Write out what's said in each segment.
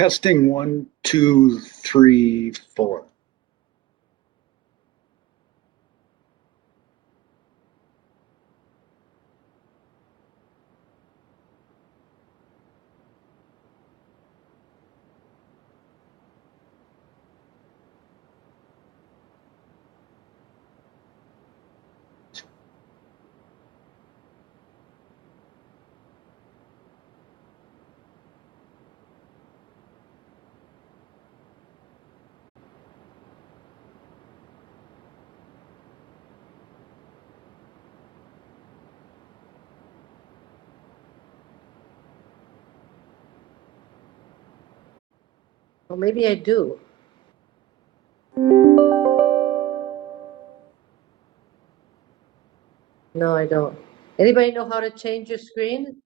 Testing 1, 2, 3, 4. Well, maybe I do. No, I don't. Anybody know how to change your screen?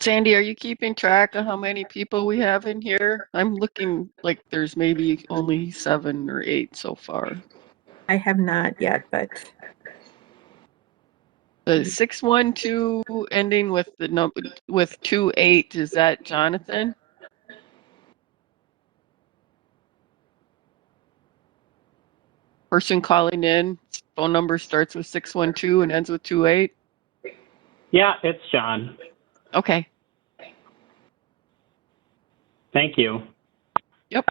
Sandy, are you keeping track of how many people we have in here? I'm looking like there's maybe only 7 or 8 so far. I have not yet, but The 612 ending with the number with 28, is that Jonathan? Person calling in, phone number starts with 612 and ends with 28. Yeah, it's John. Okay. Thank you. Yep.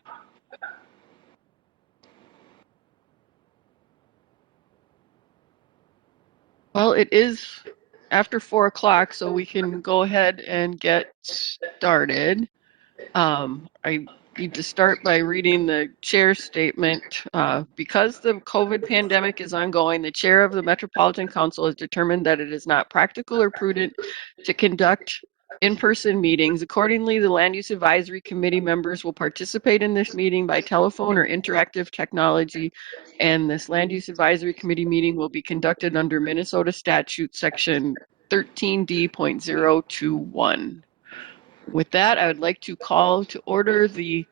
Well, it is after 4 o'clock, so we can go ahead and get started. I need to start by reading the chair's statement. Because the COVID pandemic is ongoing, the chair of the Metropolitan Council has determined that it is not practical or prudent to conduct in-person meetings. Accordingly, the Land Use Advisory Committee members will participate in this meeting by telephone or interactive technology, and this Land Use Advisory Committee meeting will be conducted under Minnesota Statute Section 13D.021. With that, I would like to call to order the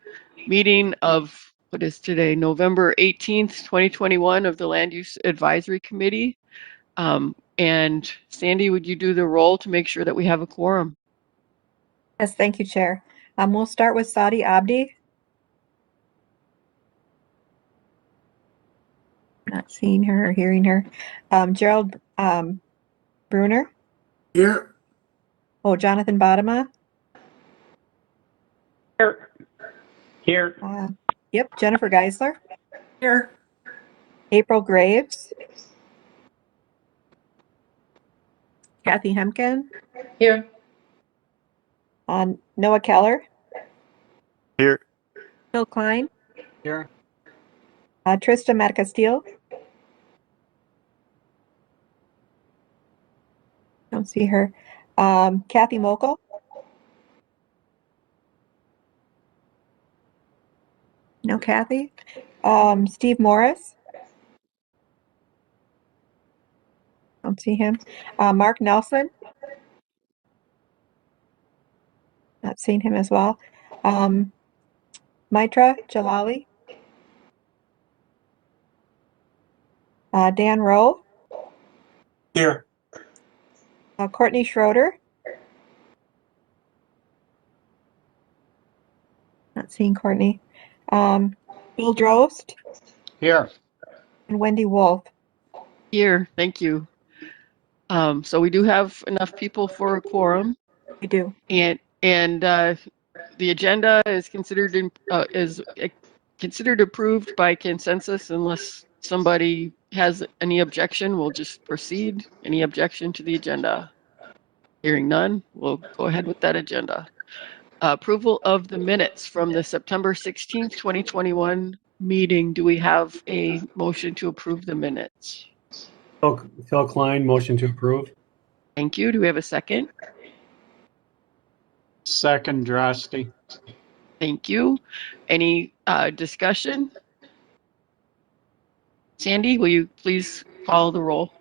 meeting of, what is today, November 18th, 2021 of the Land Use Advisory Committee. And Sandy, would you do the roll to make sure that we have a quorum? yes, thank you, Chair. We'll start with Sadi Abdi. Not seeing her or hearing her. Gerald Bruner. Here. Oh, Jonathan Bodema. Here. Here. Yep, Jennifer Geisler. Here. April Graves. Kathy Hemken. Here. Noah Keller. Here. Phil Klein. Here. Trista Matcastille. Don't see her. Kathy Mokel. No Kathy. Steve Morris. Don't see him. Mark Nelson. Not seeing him as well. Mitra Jalali. Dan Rowe. Here. Courtney Schroeder. Not seeing Courtney. Bill Drost. Here. And Wendy Wolf. Here, thank you. So we do have enough people for a quorum. We do. And the agenda is considered considered approved by consensus unless somebody has any objection. We'll just proceed. Any objection to the agenda? Hearing none, we'll go ahead with that agenda. Approval of the minutes from the September 16th, 2021 meeting. Do we have a motion to approve the minutes? Phil Klein, motion to approve. Thank you. Do we have a second? Second, Drosty. Thank you. Any discussion? Sandy, will you please call the roll?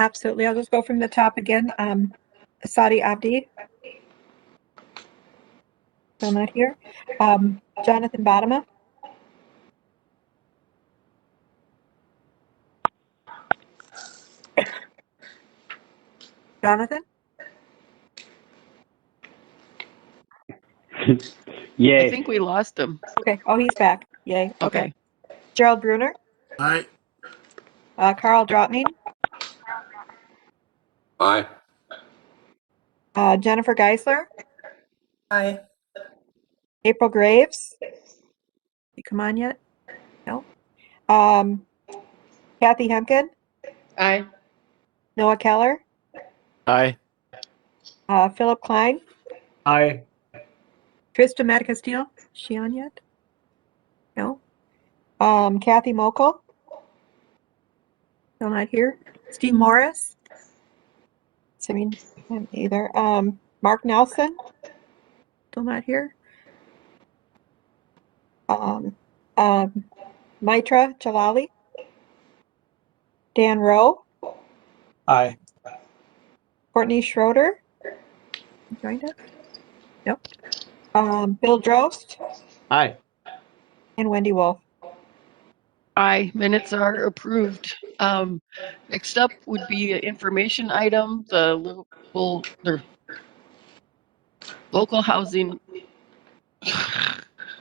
Absolutely. I'll just go from the top again. Sadi Abdi. Still not here. Jonathan Badema. Jonathan? I Yay. think we lost him. Okay. Oh, he's back. Yay. Okay. Okay. Gerald Bruner. Aye. Carl Drotning. Aye. Jennifer Geisler. Aye. April Graves. You come on yet? No. Kathy Hemken. Aye. Noah Keller. Aye. Philip Klein. Aye. Trista Matt-Castillo. Is she on yet? No. Kathy Mokel. Still not here. Steve Morris. I mean, either. Mark Nelson. Still not here. Mitra Jalali. Dan Rowe. Aye. Courtney Schroeder. Joined us? Nope. Bill Drost Aye. and Wendy Wolf. Aye, minutes are approved. Next up would be an information item, the local housing,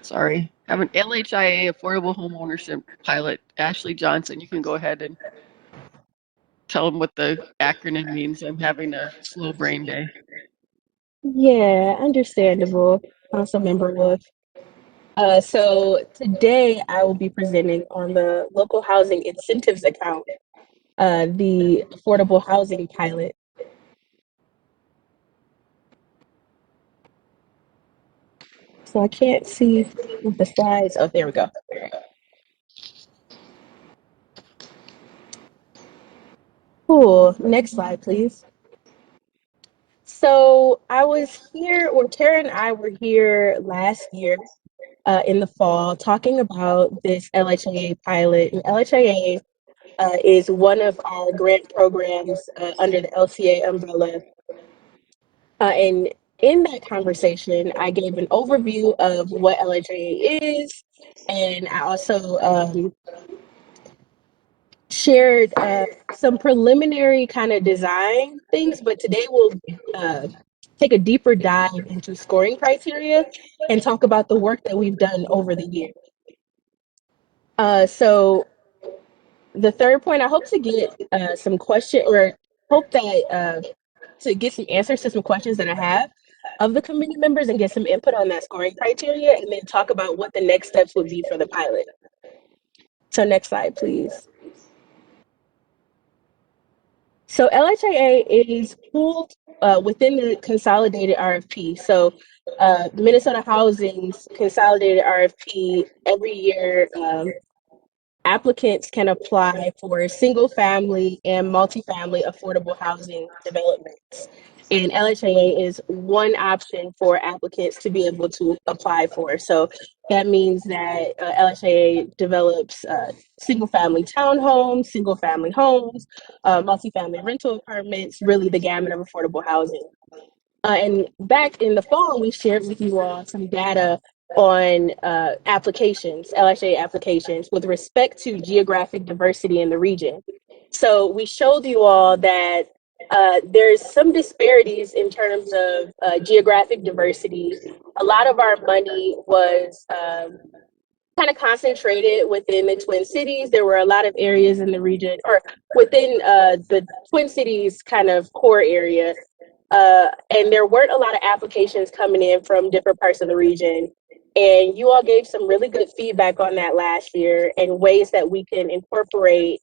sorry, have an LHIA Affordable Homeownership Pilot. Ashleigh Johnson, you can go ahead and tell them what the acronym means. I'm having a slow brain day. Yeah, understandable, Councilmember Wolf. So today I will be presenting on the local housing incentives account, the affordable housing pilot. So I can't see the slides. Oh, there we go. Cool. Next slide, please. So I was here, or Tara and I were here last year in the fall talking about this LHIA pilot. And LHIA is one of our grant programs under the LCA umbrella. And in that conversation, I gave an overview of what LHIA is, and I also shared some preliminary kind of design things, but today we'll take a deeper dive into scoring criteria and talk about the work that we've done over the year. So the third point, I hope to get some question, or hope that to get some answers to some questions that I have of the committee members and get some input on that scoring criteria, and then talk about what the next steps would be for the pilot. So next slide, please. So LHIA is pooled within the consolidated RFP. So Minnesota Housing's consolidated RFP, every year applicants can apply for single family and multifamily affordable housing developments. And LHIA is one option for applicants to be able to apply for. So that means that LHIA develops single family townhomes, single family homes, multifamily rental apartments, really the gamut of affordable housing. And back in the fall, we shared with you all some data on applications, LHIA applications, with respect to geographic diversity in the region. So we showed you all that there's some disparities in terms of geographic diversity. A lot of our money was kind of concentrated within the Twin Cities. There were a lot of areas in the region, or within the Twin Cities kind of core area. And there weren't a lot of applications coming in from different parts of the region. And you all gave some really good feedback on that last year and ways that we can incorporate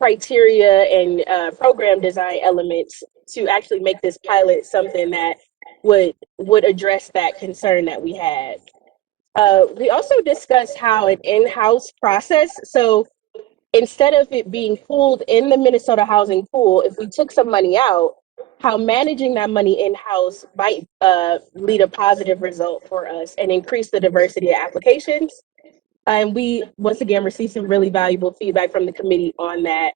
criteria and program design elements to actually make this pilot something that would address that concern that we had. We also discussed how an in-house process, so instead of it being pooled in the Minnesota housing pool, if we took some money out, how managing that money in-house might lead a positive result for us and increase the diversity of applications. And we, once again, received some really valuable feedback from the committee on that.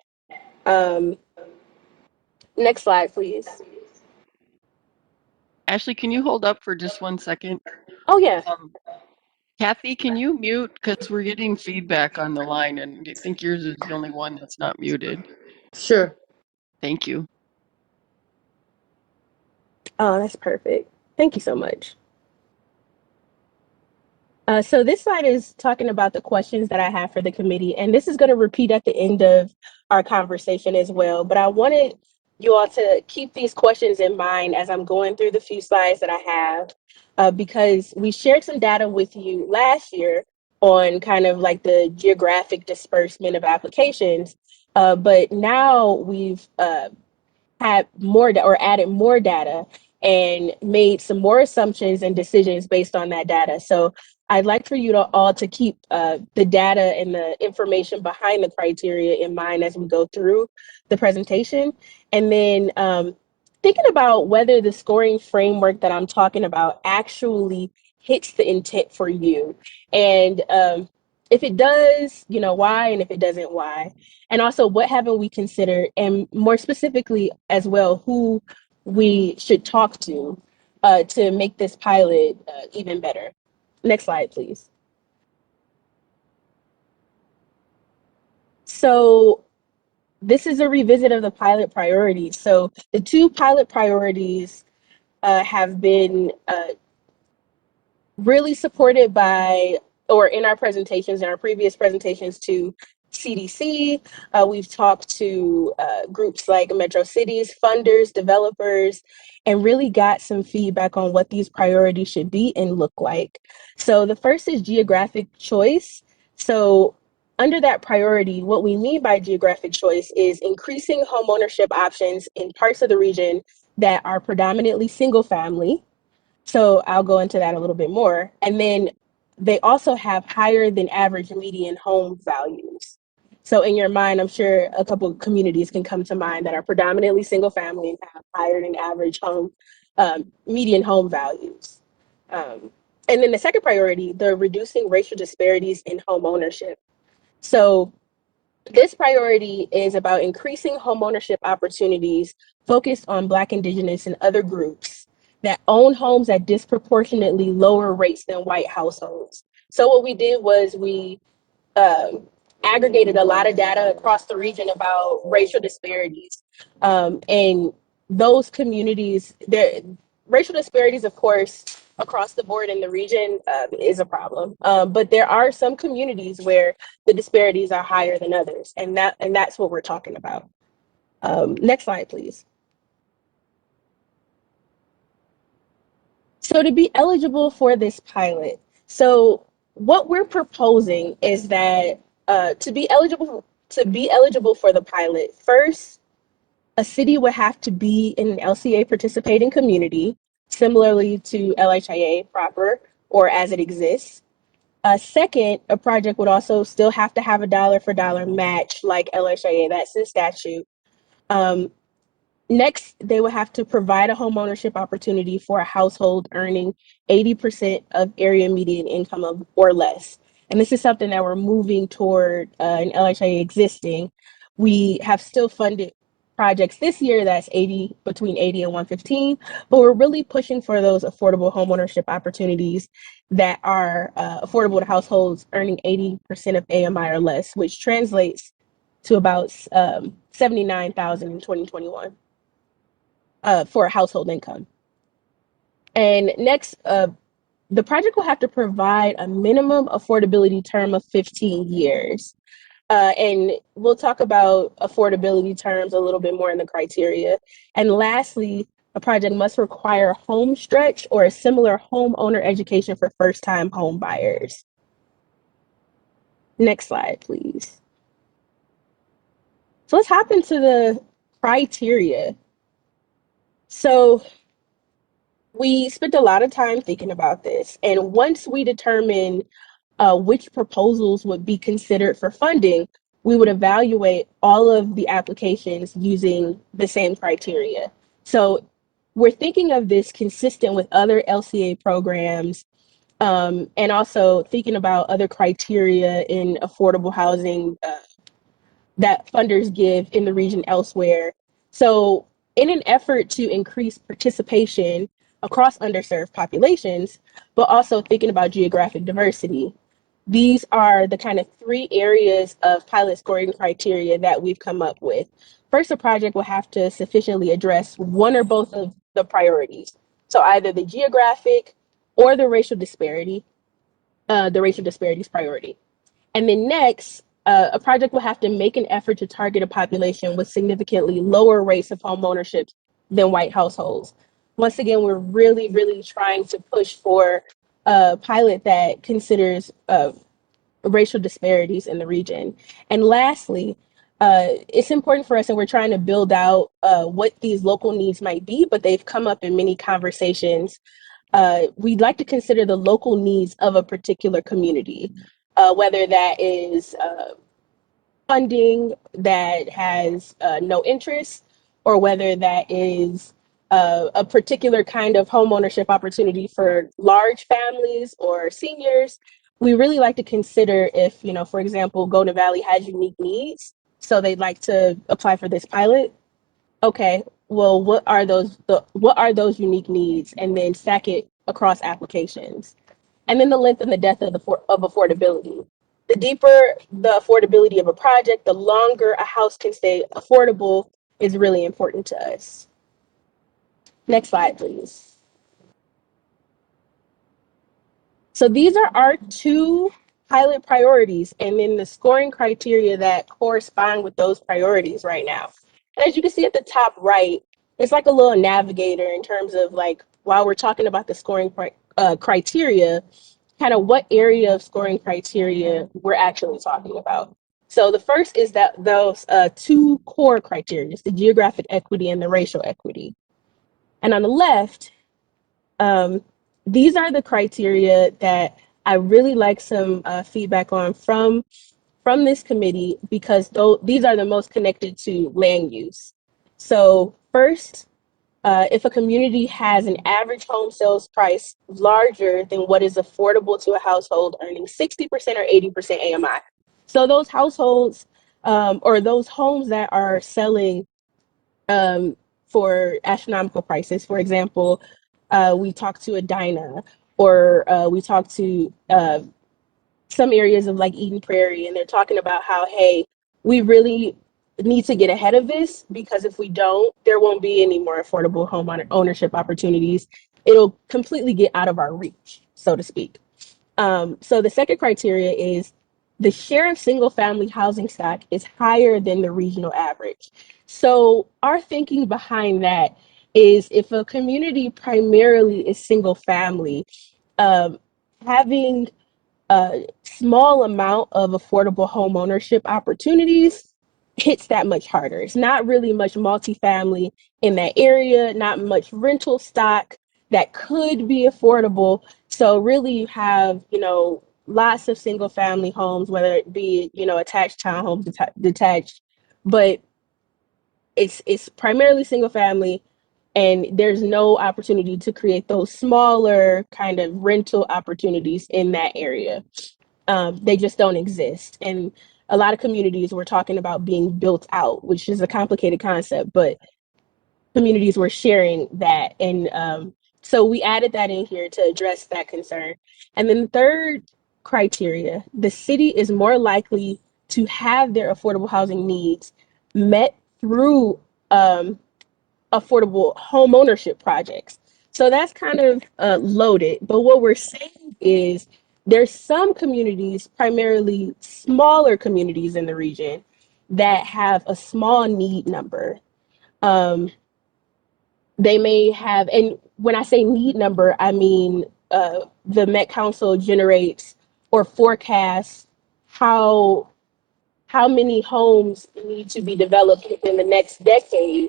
Next slide, please. Ashleigh, can you hold up for just 1 second? Oh, yeah. Kathy, can you mute? Because we're getting feedback on the line, and I think yours is the only one that's not muted. Sure. Thank you. Oh, that's perfect. Thank you so much. So this slide is talking about the questions that I have for the committee, and this is going to repeat at the end of our conversation as well. But I wanted you all to keep these questions in mind as I'm going through the few slides that I have, because we shared some data with you last year on kind of like the geographic disbursement of applications, but now we've had more or added more data and made some more assumptions and decisions based on that data. So I'd like for you to all to keep the data and the information behind the criteria in mind as we go through the presentation. And then thinking about whether the scoring framework that I'm talking about actually hits the intent for you. And if it does, you know, why, and if it doesn't, why. And also, what haven't we considered, and more specifically as well, who we should talk to make this pilot even better. Next slide, please. So this is a revisit of the pilot priorities. So the two pilot priorities have been really supported by, or in our presentations, in our previous presentations to CDC, we've talked to groups like Metro Cities, funders, developers, and really got some feedback on what these priorities should be and look like. So the first is geographic choice. So under that priority, what we mean by geographic choice is increasing homeownership options in parts of the region that are predominantly single family. So I'll go into that a little bit more. And then they also have higher than average median home values. So in your mind, I'm sure a couple of communities can come to mind that are predominantly single family and have higher than average median home values. And then the second priority, the reducing racial disparities in home ownership. So this priority is about increasing homeownership opportunities focused on Black, Indigenous, and other groups that own homes at disproportionately lower rates than white households. So what we did was we aggregated a lot of data across the region about racial disparities. And those communities, racial disparities, of course, across the board in the region is a problem. But there are some communities where the disparities are higher than others, and that's what we're talking about. Next slide, please. So to be eligible for this pilot, so what we're proposing is that to be eligible for the pilot, first, a city would have to be in an LCA participating community, similarly to LHIA proper or as it exists. Second, a project would also still have to have a dollar for dollar match like LHIA, that's in statute. Next, they would have to provide a home ownership opportunity for a household earning 80% of area median income or less. And this is something that we're moving toward in LHIA existing. We have still funded projects this year that's between 80 and 115, but we're really pushing for those affordable home ownership opportunities that are affordable to households earning 80% of AMI or less, which translates to about 79,000 in 2021. For a household income. And next, the project will have to provide a minimum affordability term of 15 years. And we'll talk about affordability terms a little bit more in the criteria. And lastly, a project must require home stretch or a similar homeowner education for first-time home buyers. Next slide, please. So let's hop into the criteria. So we spent a lot of time thinking about this. And once we determine which proposals would be considered for funding, we would evaluate all of the applications using the same criteria. So we're thinking of this consistent with other LCA programs, and also thinking about other criteria in affordable housing that funders give in the region elsewhere. So in an effort to increase participation across underserved populations, but also thinking about geographic diversity, these are the kind of 3 areas of pilot scoring criteria that we've come up with. First, a project will have to sufficiently address one or both of the priorities. So either the geographic or the racial disparities priority. And then next, a project will have to make an effort to target a population with significantly lower rates of home ownership than white households. Once again, we're really, really trying to push for a pilot that considers racial disparities in the region. And lastly, it's important for us, and we're trying to build out what these local needs might be, but they've come up in many conversations. We'd like to consider the local needs of a particular community, whether that is funding that has no interest, or whether that is a particular kind of home ownership opportunity for large families or seniors. We really like to consider if, for example, Golden Valley has unique needs, so they'd like to apply for this pilot. Okay, well, what are those unique needs, and then stack it across applications. And then the length and the depth of affordability. The deeper the affordability of a project, the longer a house can stay affordable is really important to us. Next slide, please. So these are our 2 pilot priorities, and then the scoring criteria that correspond with those priorities right now. And as you can see at the top right, it's like a little navigator in terms of, like, while we're talking about the scoring criteria, kind of what area of scoring criteria we're actually talking about. So the first is that those 2 core criteria, the geographic equity and the racial equity. And on the left, these are the criteria that I really like some feedback on from this committee, because these are the most connected to land use. So first, if a community has an average home sales price larger than what is affordable to a household earning 60% or 80% AMI. So those households, or those homes that are selling for astronomical prices, for example, we talked to Edina, or we talked to some areas of like Eden Prairie, and they're talking about how, hey, we really need to get ahead of this, because if we don't, there won't be any more affordable home ownership opportunities. It'll completely get out of our reach, so to speak. So the second criteria is the share of single family housing stock is higher than the regional average. So our thinking behind that is, if a community primarily is single family, having a small amount of affordable home ownership opportunities hits that much harder. It's not really much multifamily in that area, not much rental stock that could be affordable. So really you have, lots of single family homes, whether it be, attached townhomes, detached, but it's primarily single family, and there's no opportunity to create those smaller kind of rental opportunities in that area. They just don't exist. And a lot of communities were talking about being built out, which is a complicated concept, but communities were sharing that. And so we added that in here to address that concern. And then the third criteria, the city is more likely to have their affordable housing needs met through affordable home ownership projects. So that's kind of loaded. But what we're saying is, there's some communities, primarily smaller communities in the region, that have a small need number. They may have, and when I say need number, I mean the Met Council generates or forecasts how how many homes need to be developed within the next decade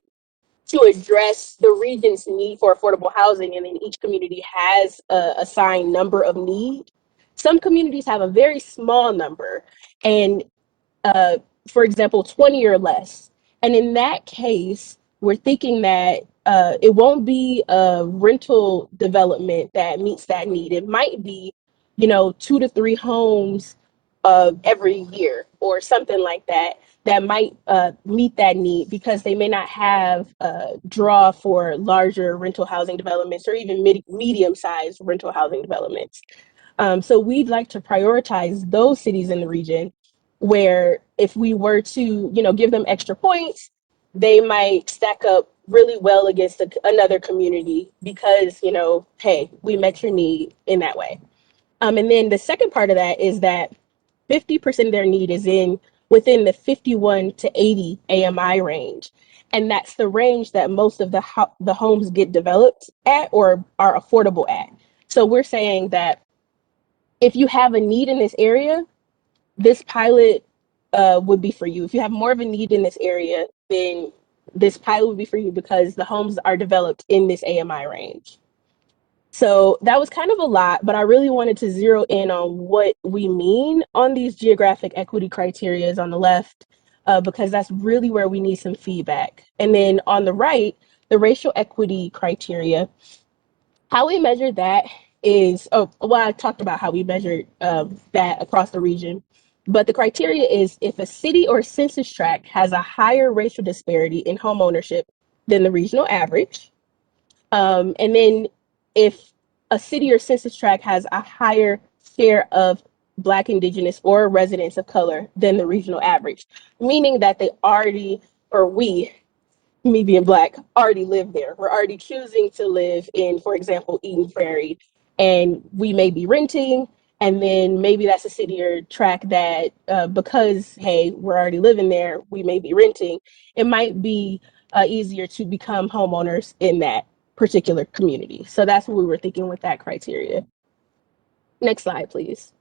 to address the region's need for affordable housing, and then each community has a assigned number of need. Some communities have a very small number, and for example, 20 or less. And in that case, we're thinking that it won't be a rental development that meets that need. It might be, 2 to 3 homes every year or something like that, that might meet that need, because they may not have draw for larger rental housing developments or even medium-sized rental housing developments. So we'd like to prioritize those cities in the region where if we were to, give them extra points, they might stack up really well against another community because, hey, we met your need in that way. And then the second part of that is that 50% of their need is within the 51 to 80 AMI range. And that's the range that most of the homes get developed at or are affordable at. So we're saying that if you have a need in this area, this pilot would be for you. If you have more of a need in this area, then this pilot would be for you because the homes are developed in this AMI range. So that was kind of a lot, but I really wanted to zero in on what we mean on these geographic equity criterias on the left, because that's really where we need some feedback. And then on the right, the racial equity criteria, how we measure that is, I talked about how we measured that across the region, but the criteria is if a city or census tract has a higher racial disparity in home ownership than the regional average, and then if a city or census tract has a higher share of Black, Indigenous, or residents of color than the regional average, meaning that they already, or we, me being Black, already live there. We're already choosing to live in, for example, Eden Prairie, and we may be renting, and then maybe that's a city or tract that because, hey, we're already living there, we may be renting. It might be easier to become homeowners in that particular community. So that's what we were thinking with that criteria. Next slide, please.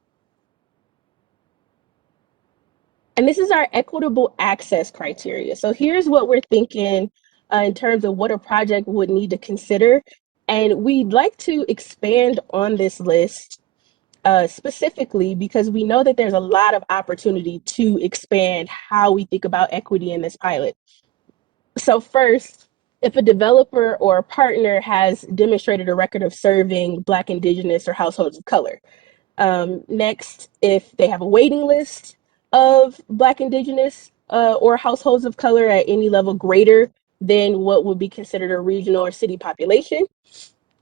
And this is our equitable access criteria. So here's what we're thinking in terms of what a project would need to consider. And we'd like to expand on this list specifically because we know that there's a lot of opportunity to expand how we think about equity in this pilot. So first, if a developer or a partner has demonstrated a record of serving Black, Indigenous, or households of color. Next, if they have a waiting list of Black, Indigenous, or households of color at any level greater than what would be considered a regional or city population.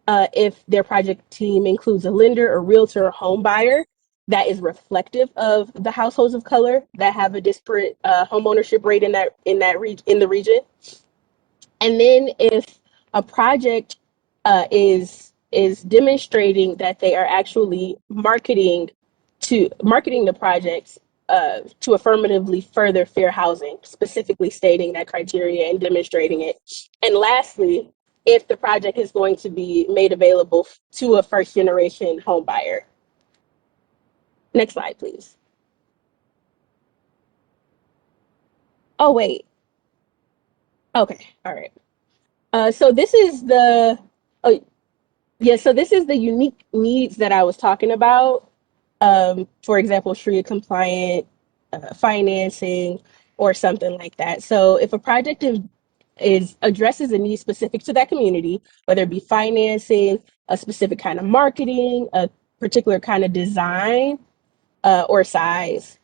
If their project team includes a lender, or realtor, or home buyer that is reflective of the households of color that have a disparate home ownership rate in the region. And then if a project is demonstrating that they are actually marketing the projects to affirmatively further fair housing, specifically stating that criteria and demonstrating it. And lastly, if the project is going to be made available to a first generation home buyer. Next slide, please. Oh, wait. Okay, all right. So this is the, so this is the unique needs that I was talking about. For example, SHRIA compliant financing or something like that. So if a project addresses a need specific to that community, whether it be financing, a specific kind of marketing, a particular kind of design, or size.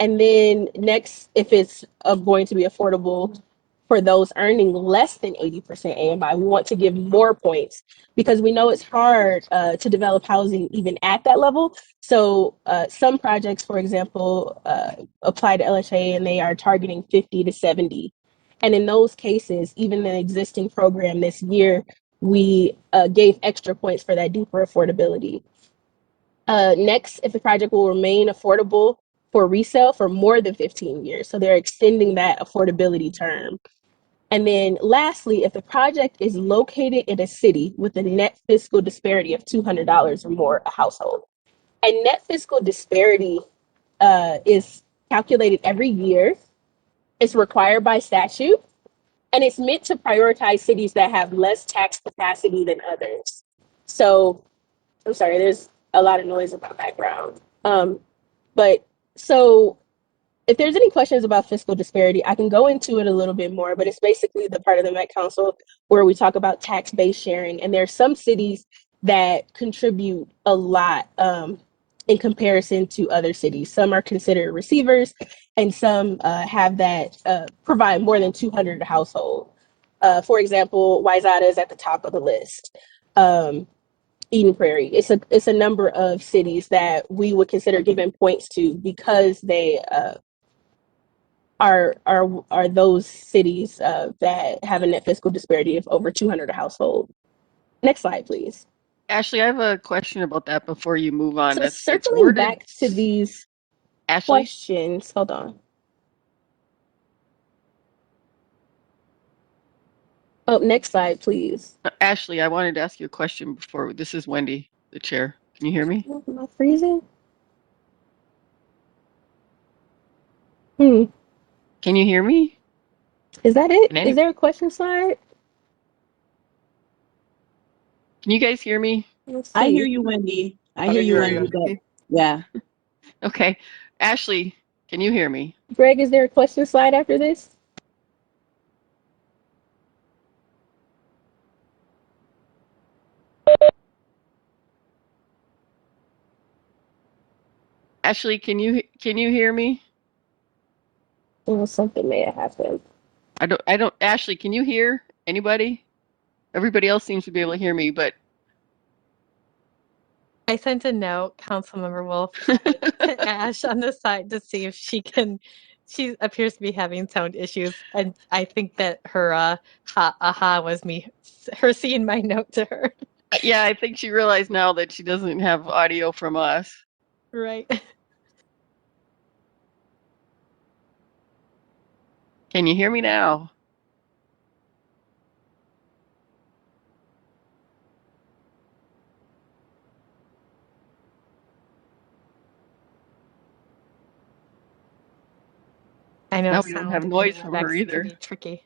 And then next, if it's going to be affordable for those earning less than 80% AMI, we want to give more points because we know it's hard to develop housing even at that level. So some projects, for example, apply to LHIA and they are targeting 50 to 70. And in those cases, even the existing program this year, we gave extra points for that deeper affordability. Next, if the project will remain affordable for resale for more than 15 years. So they're extending that affordability term. And then lastly, if the project is located in a city with a net fiscal disparity of $200 or more a household. And net fiscal disparity is calculated every year. It's required by statute, and it's meant to prioritize cities that have less tax capacity than others. So, I'm sorry, there's a lot of noise in my background. But so if there's any questions about fiscal disparity, I can go into it a little bit more, but it's basically the part of the Met Council where we talk about tax-based sharing. And there are some cities that contribute a lot in comparison to other cities. Some are considered receivers, and some have that provide more than 200 a household. For example, Wayzata is at the top of the list. Eden Prairie. It's a number of cities that we would consider giving points to because they are those cities that have a net fiscal disparity of over 200 a household. Next slide, please. Ashleigh, I have a question about that before you move on. So It's circling worded. back to these Ashleigh, questions, hold on. Oh, next slide, please. Ashleigh, I wanted to ask you a question before. This is Wendy, the chair. Can you hear me? Am I freezing? Hmm. Can you hear me? Is that it? Can Is there a question slide? you guys hear me? Let's I see. hear you, Wendy. I hear you, Wendy. But yeah. Okay. Ashleigh, can you hear me? Greg, is there a question slide after this? Ashleigh, can you hear me? Oh, something may have happened. I don't Ashleigh, can you hear anybody? Everybody else seems to be able to hear me, but I sent a note, Councilmember Wolf, to Ash on the side to see if she appears to be having sound issues. And I think that her aha was her seeing my note to her. yeah, I think she realized now that she doesn't have audio from us. Right. Can you hear me now? I know Now we don't have sound noise and from her WebEx either. can be tricky.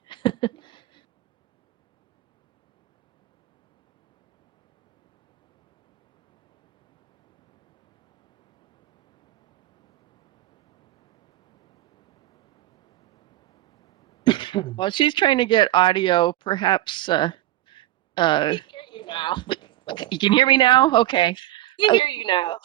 While she's trying to get audio, perhaps I can hear you now. you can hear me now? Okay. I can hear you now.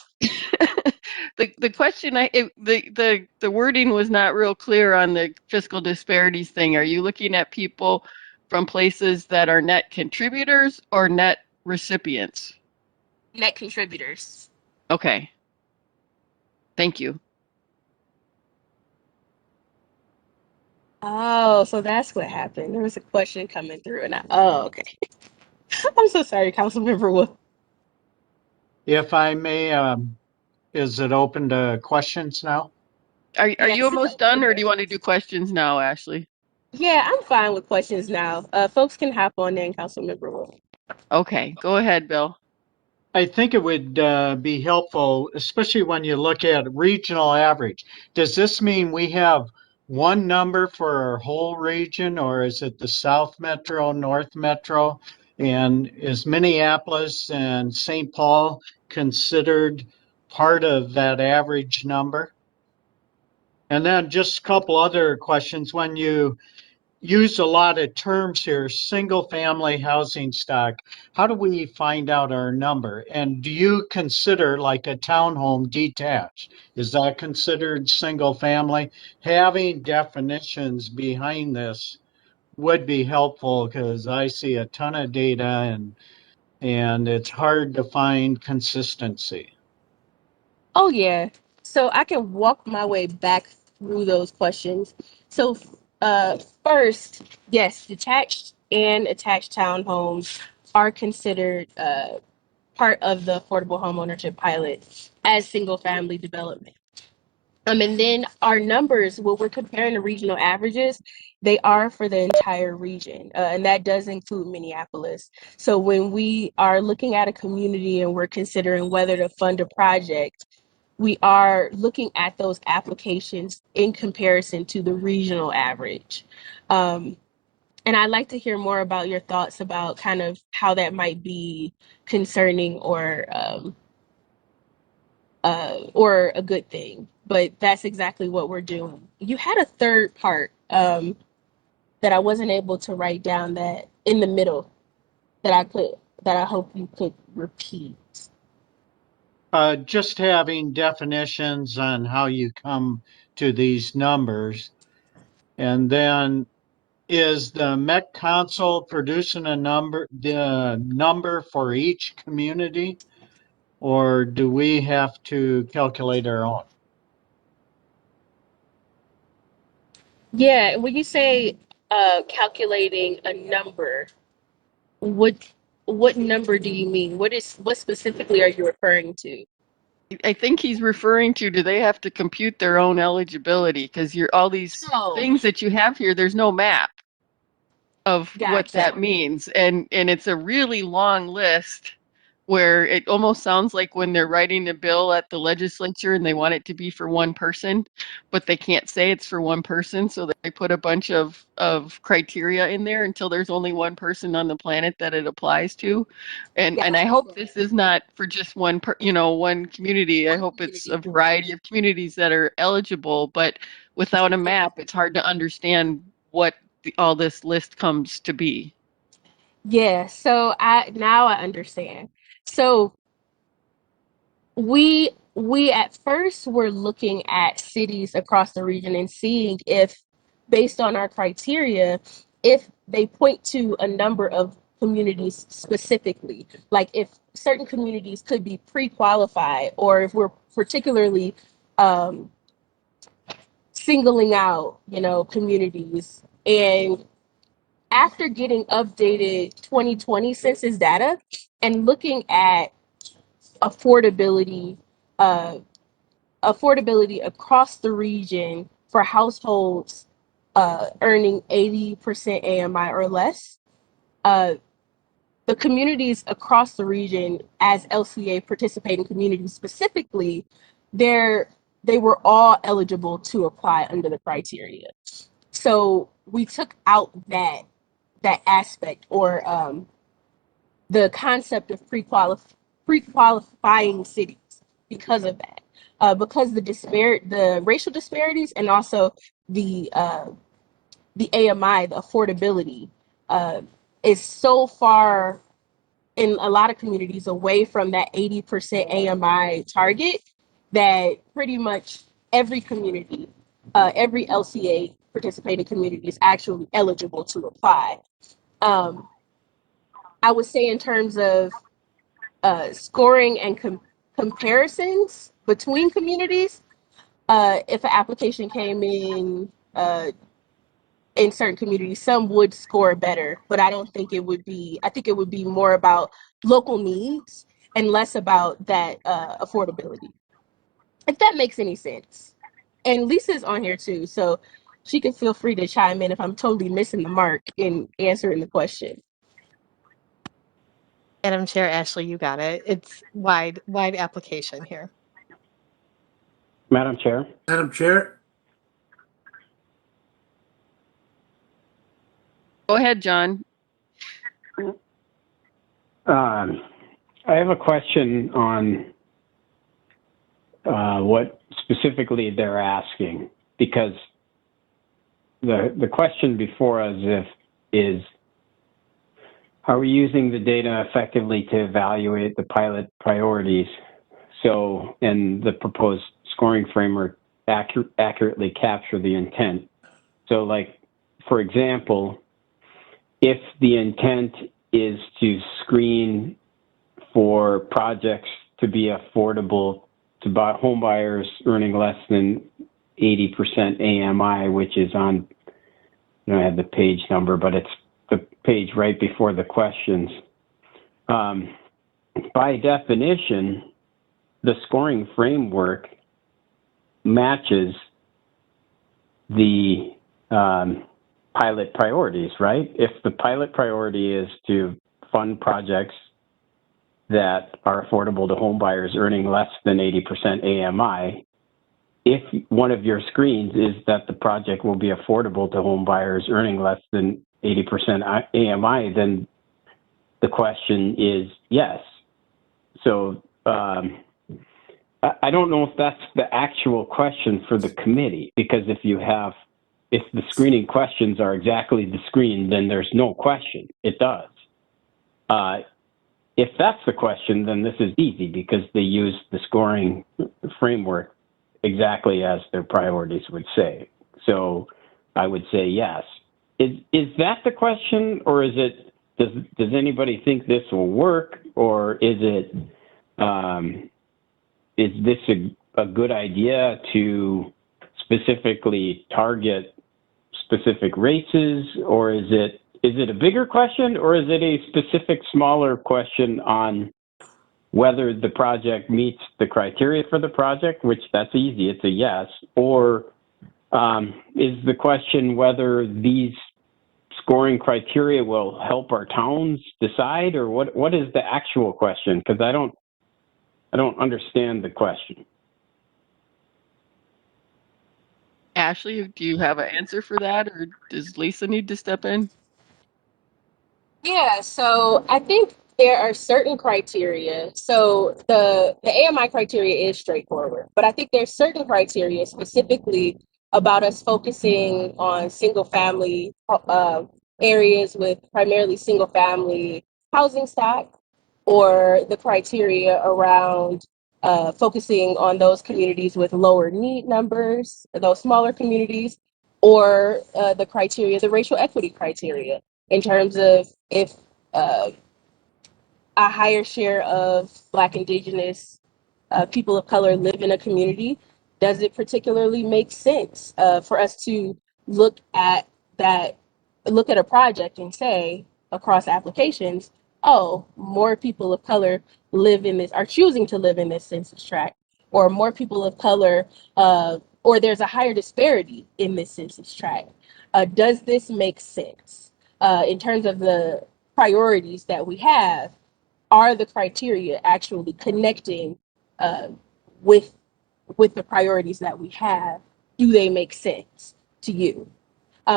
The question the wording was not real clear on the fiscal disparities thing. Are you looking at people from places that are net contributors or net recipients? Net contributors. Okay. Thank you. Oh, so that's what happened. There was a question coming through, and okay. I'm so sorry, Councilmember Wolf. If I may, is it open to questions now? Are you Yes. almost done, or do you want to do questions now, Ashleigh? Yeah, I'm fine with questions now. Folks can hop on in, Councilmember Wolf. Okay, go ahead, Bill. I think it would be helpful, especially when you look at regional average. Does this mean we have one number for our whole region, or is it the South Metro, North Metro? And is Minneapolis and St. Paul considered part of that average number? And then just a couple other questions. When you use a lot of terms here, single family housing stock, how do we find out our number? And do you consider like a townhome detached? Is that considered single family? Having definitions behind this would be helpful because I see a ton of data and it's hard to find consistency. Oh, yeah. So I can walk my way back through those questions. So first, yes, detached and attached townhomes are considered part of the affordable homeownership pilot as single family development. And then our numbers, when we're comparing the regional averages, they are for the entire region, and that does include Minneapolis. So when we are looking at a community and we're considering whether to fund a project, we are looking at those applications in comparison to the regional average. And I'd like to hear more about your thoughts about kind of how that might be concerning or a good thing. But that's exactly what we're doing. You had a third part that I wasn't able to write down, that in the middle that I hope you could repeat. Just having definitions on how you come to these numbers. And then is the Met Council producing the number for each community, or do we have to calculate our own? Yeah, when you say calculating a number, what number do you mean? What specifically are you referring to? I think he's referring to, do they have to compute their own eligibility? Because all these things that you have here, there's no map of what that means. And it's a really long list where it almost sounds like when they're writing a bill at the legislature and they want it to be for one person, but they can't say it's for one person. So they put a bunch of criteria in there until there's only one person on the planet that it applies to. And I hope this is not for just one community. I hope it's a variety of communities that are eligible, but without a map, it's hard to understand what all this list comes to be. Yeah, so now I understand. So we at first were looking at cities across the region and seeing if, based on our criteria, if they point to a number of communities specifically, like if certain communities could be pre-qualified, or if we're particularly singling out, communities. And after getting updated 2020 census data and looking at affordability across the region for households earning 80% AMI or less, the communities across the region, as LCA participating communities specifically, they were all eligible to apply under the criteria. So we took out that aspect, or the concept of pre-qualifying cities because of that, because the racial disparities, and also the AMI, the affordability, is so far in a lot of communities away from that 80% AMI target that pretty much every community, every LCA participating community is actually eligible to apply. I would say in terms of scoring and comparisons between communities, if an application came in certain communities, some would score better, but I don't think it would be. I think it would be more about local needs and less about that affordability, if that makes any sense. And Lisa's on here too, so she can feel free to chime in if I'm totally missing the mark in answering the question. Madam Chair, Ashleigh, you got it. It's wide application here. Madam Chair. Madam Chair. Go ahead, John. I have a question on what specifically they're asking, because the question before us is, are we using the data effectively to evaluate the pilot priorities? So, and the proposed scoring framework accurately capture the intent. So, like, for example, if the intent is to screen for projects to be affordable to home buyers earning less than 80% AMI, which is on, I have the page number, but it's the page right before the questions. By definition, the scoring framework matches the pilot priorities, right? If the pilot priority is to fund projects that are affordable to home buyers earning less than 80% AMI. If one of your screens is that the project will be affordable to home buyers earning less than 80% AMI, then the question is yes. So I don't know if that's the actual question for the committee, because if the screening questions are exactly the screen, then there's no question. It does. If that's the question, then this is easy because they use the scoring framework exactly as their priorities would say. So I would say yes. Is that the question, or is it, does anybody think this will work, or is it, is this a good idea to specifically target specific races, or is it a bigger question, or is it a specific smaller question on whether the project meets the criteria for the project, which that's easy, it's a yes, or is the question whether these scoring criteria will help our towns decide, or what is the actual question? Because I don't understand the question. Ashleigh, do you have an answer for that, or does Lisa need to step in? Yeah, so I think there are certain criteria. So the AMI criteria is straightforward, but I think there's certain criteria specifically about us focusing on single family areas with primarily single family housing stock, or the criteria around focusing on those communities with lower need numbers, those smaller communities, or the criteria, the racial equity criteria, in terms of if a higher share of Black, Indigenous, people of color live in a community, does it particularly make sense for us to look at a project and say across applications, oh, more people of color are choosing to live in this census tract, or more people of color, or there's a higher disparity in this census tract. Does this make sense in terms of the priorities that we have? Are the criteria actually connecting with the priorities that we have? Do they make sense to you?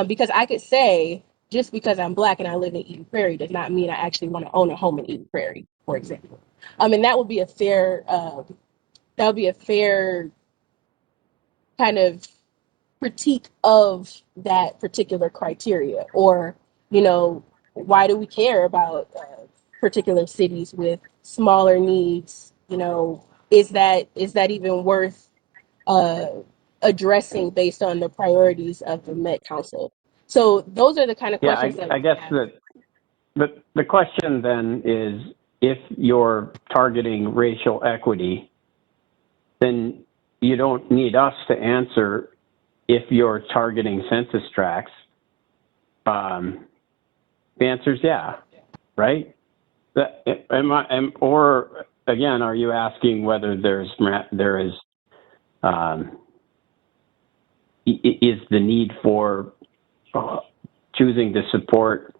Because I could say, just because I'm Black and I live in Eden Prairie does not mean I actually want to own a home in Eden Prairie, for example. And that would be a fair kind of critique of that particular criteria. Or, why do we care about particular cities with smaller needs? Is that even worth addressing based on the priorities of the Met Council? So those are the kind of questions that I guess the question then is, if you're targeting racial equity, then you don't need us to answer if you're targeting census tracts. The answer is yeah, right? Or again, are you asking whether is the need for choosing to support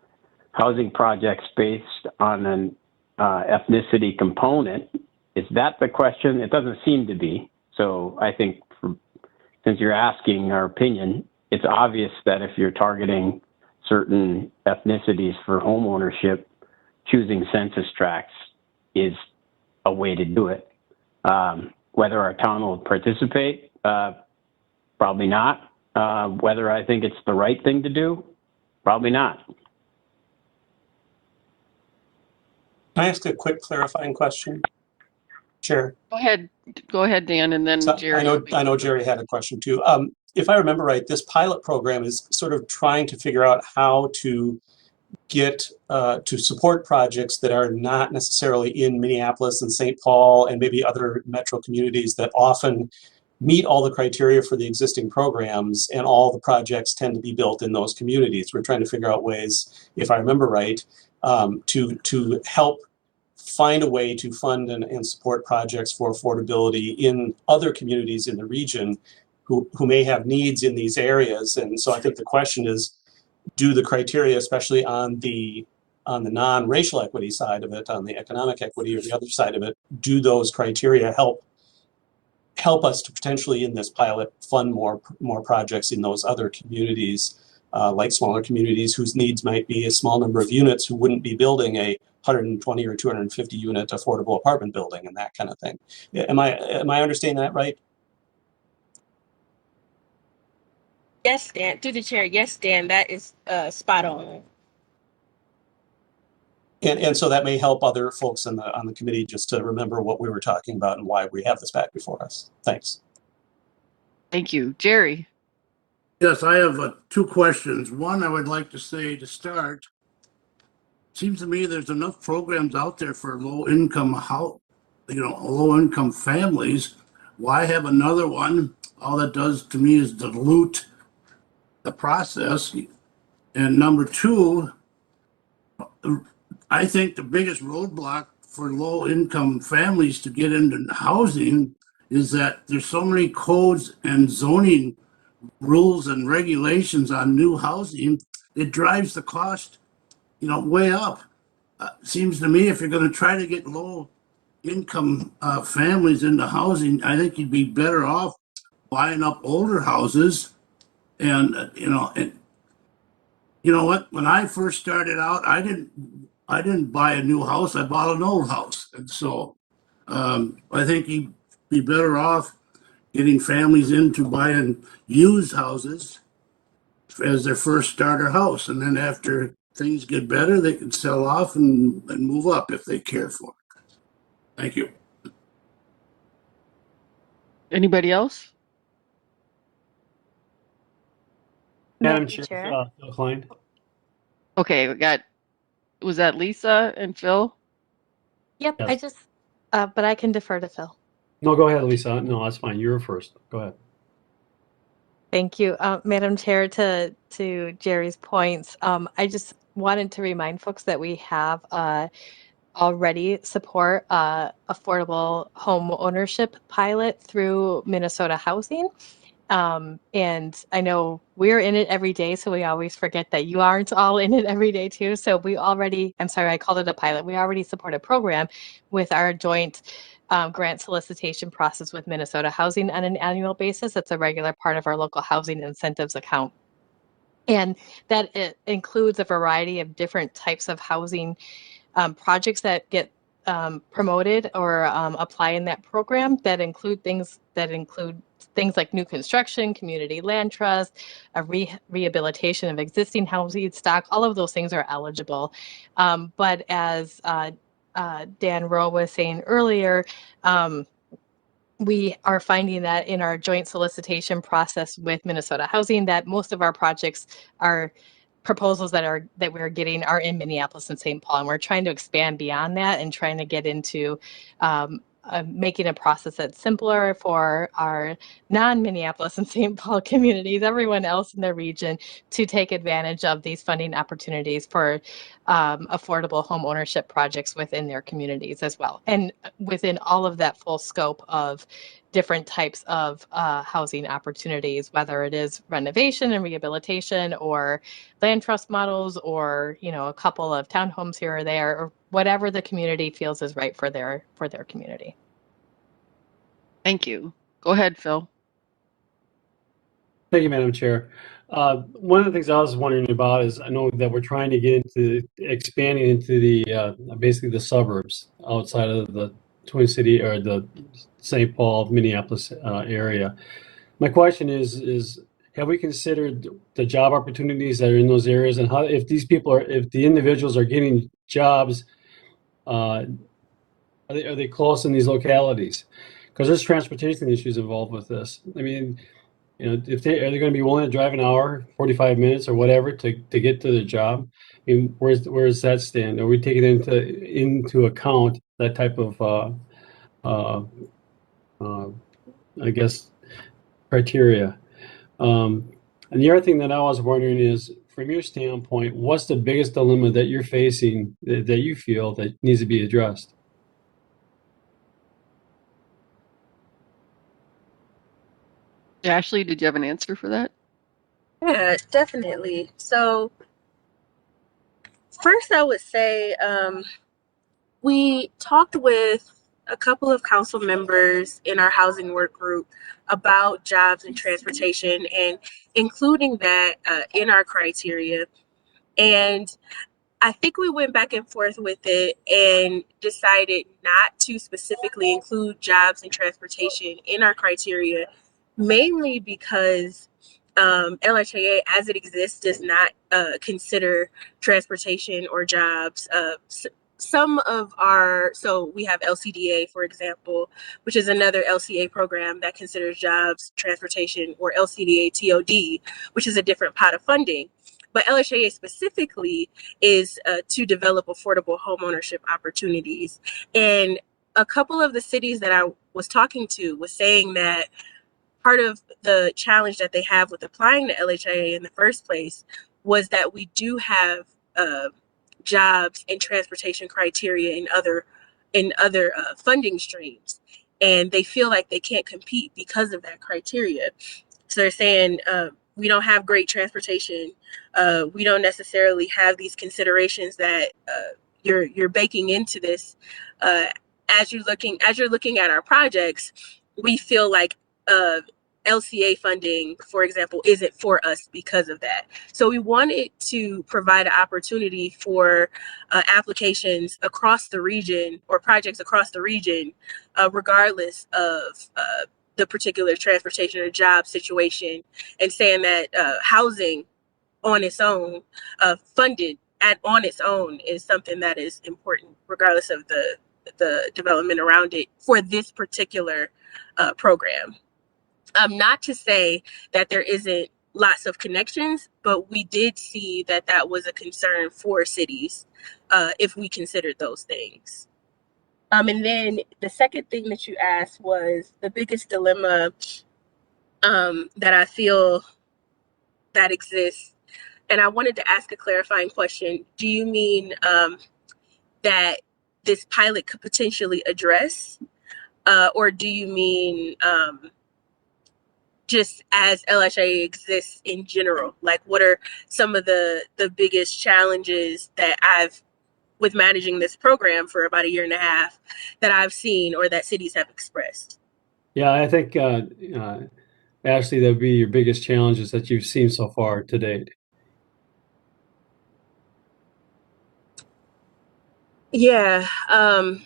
housing projects based on an ethnicity component? Is that the question? It doesn't seem to be. So I think since you're asking our opinion, it's obvious that if you're targeting certain ethnicities for home ownership, choosing census tracts is a way to do it. Whether our town will participate, probably not. Whether I think it's the right thing to do, probably not. Can I ask a quick clarifying question? Chair. Go ahead, Dan, and then So Jerry. I know Jerry had a question too. If I remember right, this pilot program is sort of trying to figure out how to get to support projects that are not necessarily in Minneapolis and St. Paul and maybe other metro communities that often meet all the criteria for the existing programs, and all the projects tend to be built in those communities. We're trying to figure out ways, if I remember right, to help find a way to fund and support projects for affordability in other communities in the region who may have needs in these areas. And so I think the question is, do the criteria, especially on the on the non-racial equity side of it, on the economic equity or the other side of it, do those criteria help us to potentially in this pilot fund more projects in those other communities, like smaller communities whose needs might be a small number of units who wouldn't be building a 120 or 250 unit affordable apartment building and that kind of thing. Am I understanding that right? Yes, Dan. Through the chair. Yes, Dan. That is spot on. And so that may help other folks on the committee just to remember what we were talking about and why we have this back before us. Thanks. Thank you. Jerry. Yes, I have 2 questions. One, I would like to say to start, seems to me there's enough programs out there for low-income low-income families. Why have another one? All that does to me is dilute the process. And number 2, I think the biggest roadblock for low-income families to get into housing is that there's so many codes and zoning rules and regulations on new housing. It drives the cost, way up. Seems to me if you're going to try to get low-income families into housing, I think you'd be better off buying up older houses. And and you know what? When I first started out, I didn't buy a new house. I bought an old house, and so I think you'd be better off getting families into buying used houses as their first starter house, and then after things get better, they can sell off and move up if they care for it. Thank you. Anybody else? Madam Chair, Phil Klein. Okay, was that Lisa and Phil? Yep, Yes. I just, but I can defer to Phil. No, go ahead, Lisa. No, that's fine. You were first. Go ahead. Thank you, Madam Chair. To Jerry's points, I just wanted to remind folks that we have already support affordable home ownership pilot through Minnesota Housing. And I know we're in it every day, so we always forget that you aren't all in it every day too. So I'm sorry, I called it a pilot. We already support a program with our joint grant solicitation process with Minnesota Housing on an annual basis. It's a regular part of our local housing incentives account. And that it includes a variety of different types of housing projects that get promoted or apply in that program that include things like new construction, community land trust, rehabilitation of existing housing stock. All of those things are eligible. But as Dan Rowe was saying earlier, we are finding that in our joint solicitation process with Minnesota Housing that most of our projects are proposals that we're getting are in Minneapolis and St. Paul, and we're trying to expand beyond that and trying to get into making a process that's simpler for our non-Minneapolis and St. Paul communities, everyone else in the region, to take advantage of these funding opportunities for affordable home ownership projects within their communities as well. And within all of that full scope of different types of housing opportunities, whether it is renovation and rehabilitation or land trust models or, a couple of townhomes here or there, or whatever the community feels is right for their community. Thank you. Go ahead, Phil. Thank you, Madam Chair. One of the things I was wondering about is I know that we're trying to get into expanding into the basically the suburbs outside of the Twin City or the St. Paul, Minneapolis area. My question is have we considered the job opportunities that are in those areas, and how, if the individuals are getting jobs, are they close in these localities? Because there's transportation issues involved with this. I mean, if are they going to be willing to drive an hour, 45 minutes, or whatever to get to their job? I mean, where does that stand? Are we taking into account that type of I guess criteria? And the other thing that I was wondering is, from your standpoint, what's the biggest dilemma that you're facing that you feel that needs to be addressed? Ashleigh, did you have an answer for that? Yeah, definitely. So First, I would say we talked with a couple of council members in our housing work group about jobs and transportation and including that in our criteria. And I think we went back and forth with it and decided not to specifically include jobs and transportation in our criteria, mainly because LHIA as it exists does not consider transportation or jobs. Some of our, so we have LCDA, for example, which is another LCA program that considers jobs, transportation, or LCDA TOD, which is a different pot of funding. But LHIA specifically is to develop affordable homeownership opportunities. And a couple of the cities that I was talking to was saying that part of the challenge that they have with applying to LHIA in the first place was that we do have jobs and transportation criteria in other funding streams, and they feel like they can't compete because of that criteria. So they're saying we don't have great transportation. We don't necessarily have these considerations that you're baking into this. As you're looking at our projects, we feel like LCA funding, for example, isn't for us because of that. So we wanted to provide an opportunity for applications across the region or projects across the region, regardless of the particular transportation or job situation, and saying that housing on its own, funded on its own, is something that is important, regardless of the development around it for this particular program. Not to say that there isn't lots of connections, but we did see that that was a concern for cities if we considered those things. And then the second thing that you asked was the biggest dilemma that I feel that exists. And I wanted to ask a clarifying question. Do you mean that this pilot could potentially address, or do you mean just as LHIA exists in general? Like, what are some of the biggest challenges that with managing this program for about 1.5 years that I've seen or that cities have expressed? Yeah, I think, Ashleigh, that would be your biggest challenges that you've seen so far to date. Yeah, I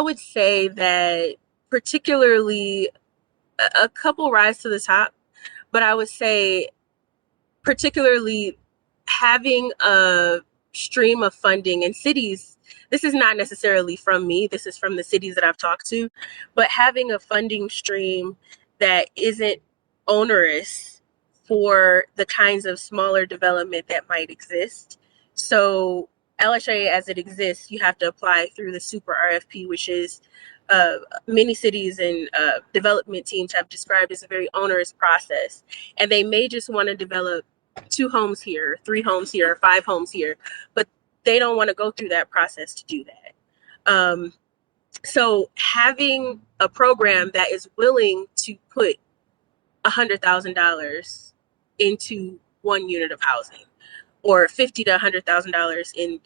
would say that particularly a couple rise to the top, but I would say particularly having a stream of funding in cities. This is not necessarily from me, this is from the cities that I've talked to, but having a funding stream that isn't onerous for the kinds of smaller development that might exist. So LHIA as it exists, you have to apply through the super RFP, which is many cities and development teams have described as a very onerous process. And they may just want to develop 2 homes here, 3 homes here, 5 homes here, but they don't want to go through that process to do that. So having a program that is willing to put $100,000 into 1 unit of housing, or $50,000 to $100,000 in,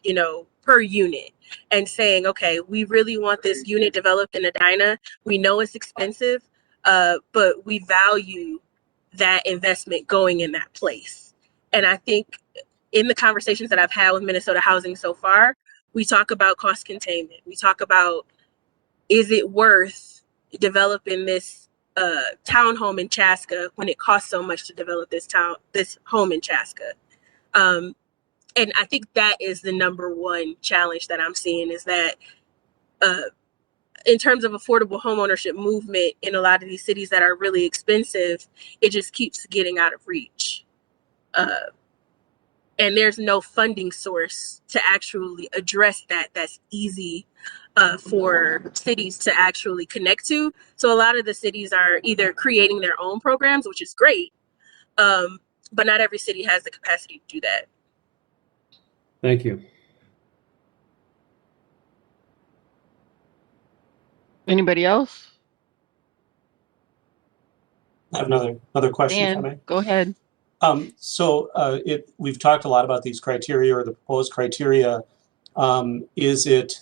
per unit, and saying, okay, we really want this unit developed in Edina. We know it's expensive, but we value that investment going in that place. And I think in the conversations that I've had with Minnesota Housing so far, we talk about cost containment. We talk about, is it worth developing this townhome in Chaska when it costs so much to develop this home in Chaska? And I think that is the number one challenge that I'm seeing, is that in terms of affordable homeownership movement in a lot of these cities that are really expensive, it just keeps getting out of reach. And there's no funding source to actually address that that's easy for cities to actually connect to. So a lot of the cities are either creating their own programs, which is great, but not every city has the capacity to do that. Thank you. Anybody else? I have another question, if I Dan, may. go ahead. We've talked a lot about these criteria or the proposed criteria. Is it,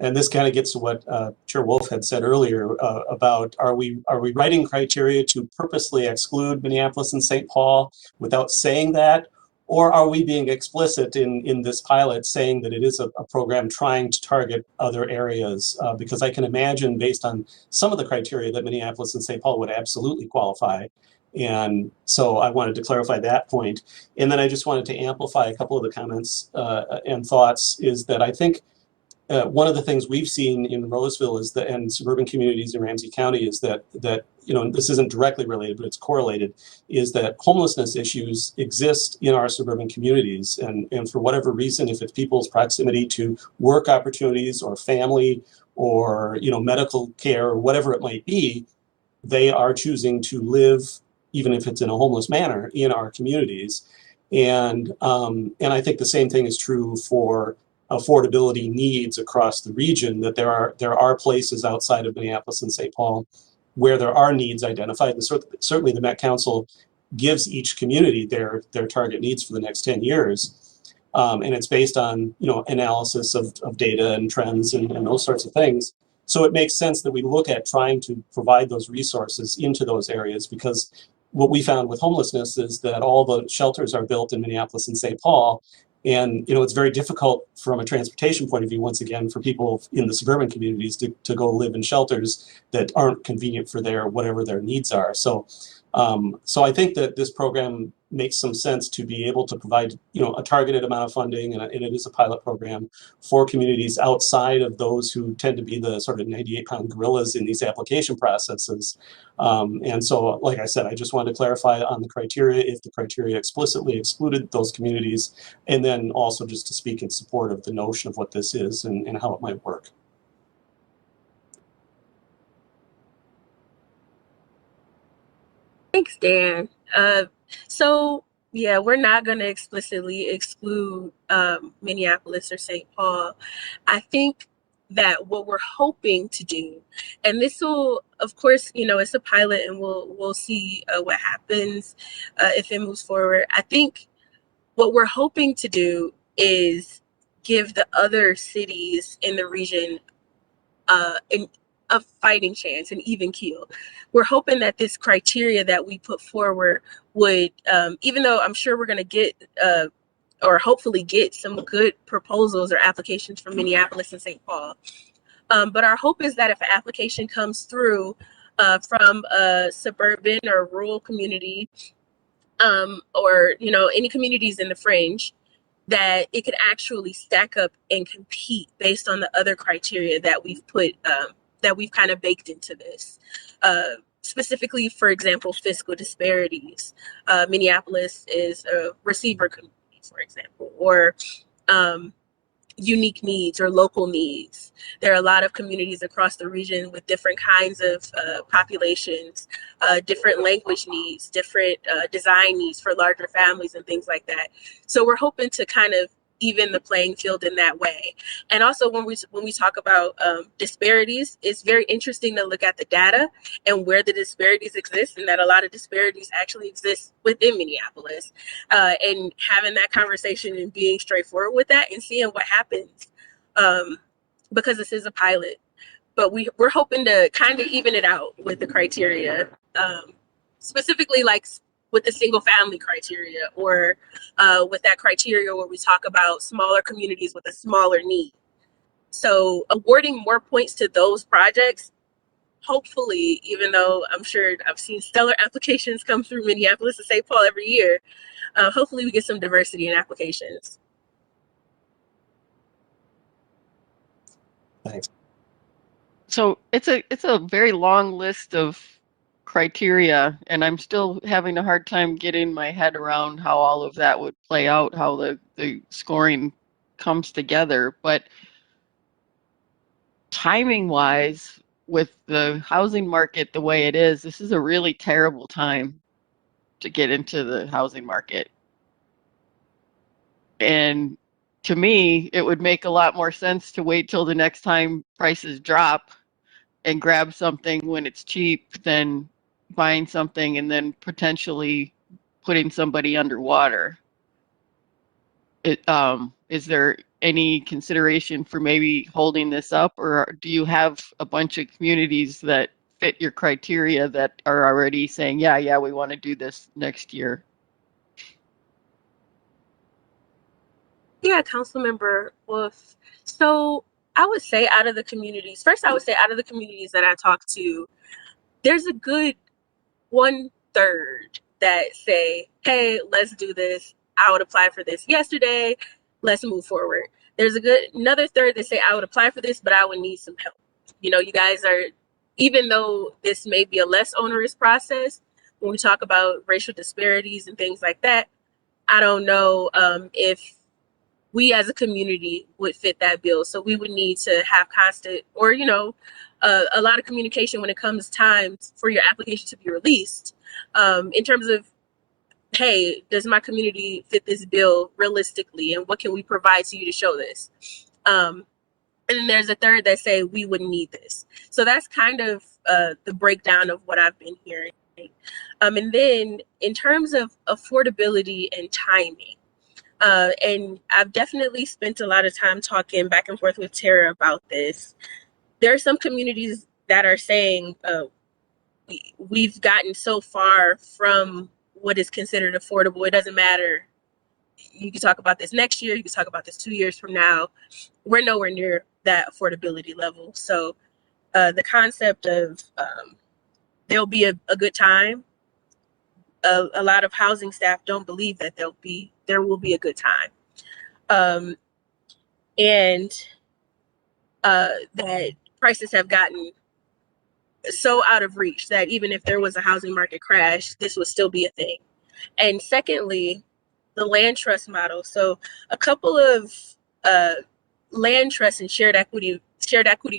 and this kind of gets to what Chair Wolf had said earlier about, are we writing criteria to purposely exclude Minneapolis and St. Paul without saying that? Or are we being explicit in this pilot saying that it is a program trying to target other areas? Because I can imagine, based on some of the criteria, that Minneapolis and St. Paul would absolutely qualify. And so I wanted to clarify that point. And then I just wanted to amplify a couple of the comments and thoughts, is that I think one of the things we've seen in Roseville is that, and suburban communities in Ramsey County, is that this isn't directly related, but it's correlated, is that homelessness issues exist in our suburban communities. And for whatever reason, if it's people's proximity to work opportunities or family or medical care or whatever it might be, they are choosing to live, even if it's in a homeless manner, in our communities. And I think the same thing is true for affordability needs across the region, that there are places outside of Minneapolis and St. Paul where there are needs identified. And certainly the Met Council gives each community their target needs for the next 10 years. And it's based on analysis of data and trends and those sorts of things. So it makes sense that we look at trying to provide those resources into those areas, because what we found with homelessness is that all the shelters are built in Minneapolis and St. Paul. And it's very difficult from a transportation point of view, once again, for people in the suburban communities to go live in shelters that aren't convenient for whatever their needs are. So I think that this program makes some sense to be able to provide a targeted amount of funding, and it is a pilot program for communities outside of those who tend to be the sort of 98-pound gorillas in these application processes. And so, like I said, I just wanted to clarify on the criteria, if the criteria explicitly excluded those communities, and then also just to speak in support of the notion of what this is and how it might work. Thanks, Dan. So yeah, we're not going to explicitly exclude Minneapolis or St. Paul. I think that what we're hoping to do, and this will, of course, it's a pilot, and we'll see what happens if it moves forward. I think what we're hoping to do is give the other cities in the region a fighting chance, an even keel. We're hoping that this criteria that we put forward would, even though I'm sure we're going to get or hopefully get some good proposals or applications from Minneapolis and St. Paul. But our hope is that if an application comes through from a suburban or rural community, or any communities in the fringe, that it could actually stack up and compete based on the other criteria that we've put, that we've kind of baked into this. Specifically, for example, fiscal disparities. Minneapolis is a receiver community, for example, or unique needs or local needs. There are a lot of communities across the region with different kinds of populations, different language needs, different design needs for larger families and things like that. So we're hoping to kind of even the playing field in that way. And also when we talk about disparities, it's very interesting to look at the data and where the disparities exist, and that a lot of disparities actually exist within Minneapolis, and having that conversation and being straightforward with that and seeing what happens, because this is a pilot. But we're hoping to kind of even it out with the criteria, specifically like with the single family criteria, or with that criteria where we talk about smaller communities with a smaller need. So awarding more points to those projects, hopefully, even though I'm sure I've seen stellar applications come through Minneapolis and St. Paul every year, hopefully we get some diversity in applications. Thanks. So it's a very long list of criteria, and I'm still having a hard time getting my head around how all of that would play out, how the scoring comes together. But timing wise, with the housing market the way it is, this is a really terrible time to get into the housing market. And to me, it would make a lot more sense to wait till the next time prices drop and grab something when it's cheap than buying something and then potentially putting somebody underwater. Is there any consideration for maybe holding this up, or do you have a bunch of communities that fit your criteria that are already saying, yeah, we want to do this next year? Yeah, Councilmember Wolf. So I would say out of the communities, first I would say out of the communities that I talk to, there's a good 1/3 that say, hey, let's do this. I would apply for this yesterday. Let's move forward. There's another third that say, I would apply for this, but I would need some help. You know, you guys are, even though this may be a less onerous process, when we talk about racial disparities and things like that, I don't know if we as a community would fit that bill. So we would need to have constant, or, you know, a lot of communication when it comes time for your application to be released, in terms of, hey, does my community fit this bill realistically, and what can we provide to you to show this? And then there's a third that say we wouldn't need this. So that's kind of the breakdown of what I've been hearing. And then in terms of affordability and timing, and I've definitely spent a lot of time talking back and forth with Tara about this. There are some communities that are saying we've gotten so far from what is considered affordable. It doesn't matter. You can talk about this next year. You can talk about this 2 years from now. We're nowhere near that affordability level. So the concept of there'll be a good time. A lot of housing staff don't believe that there will be a good time. And that prices have gotten so out of reach that even if there was a housing market crash, this would still be a thing. And secondly, the land trust model. So a couple of land trust and shared equity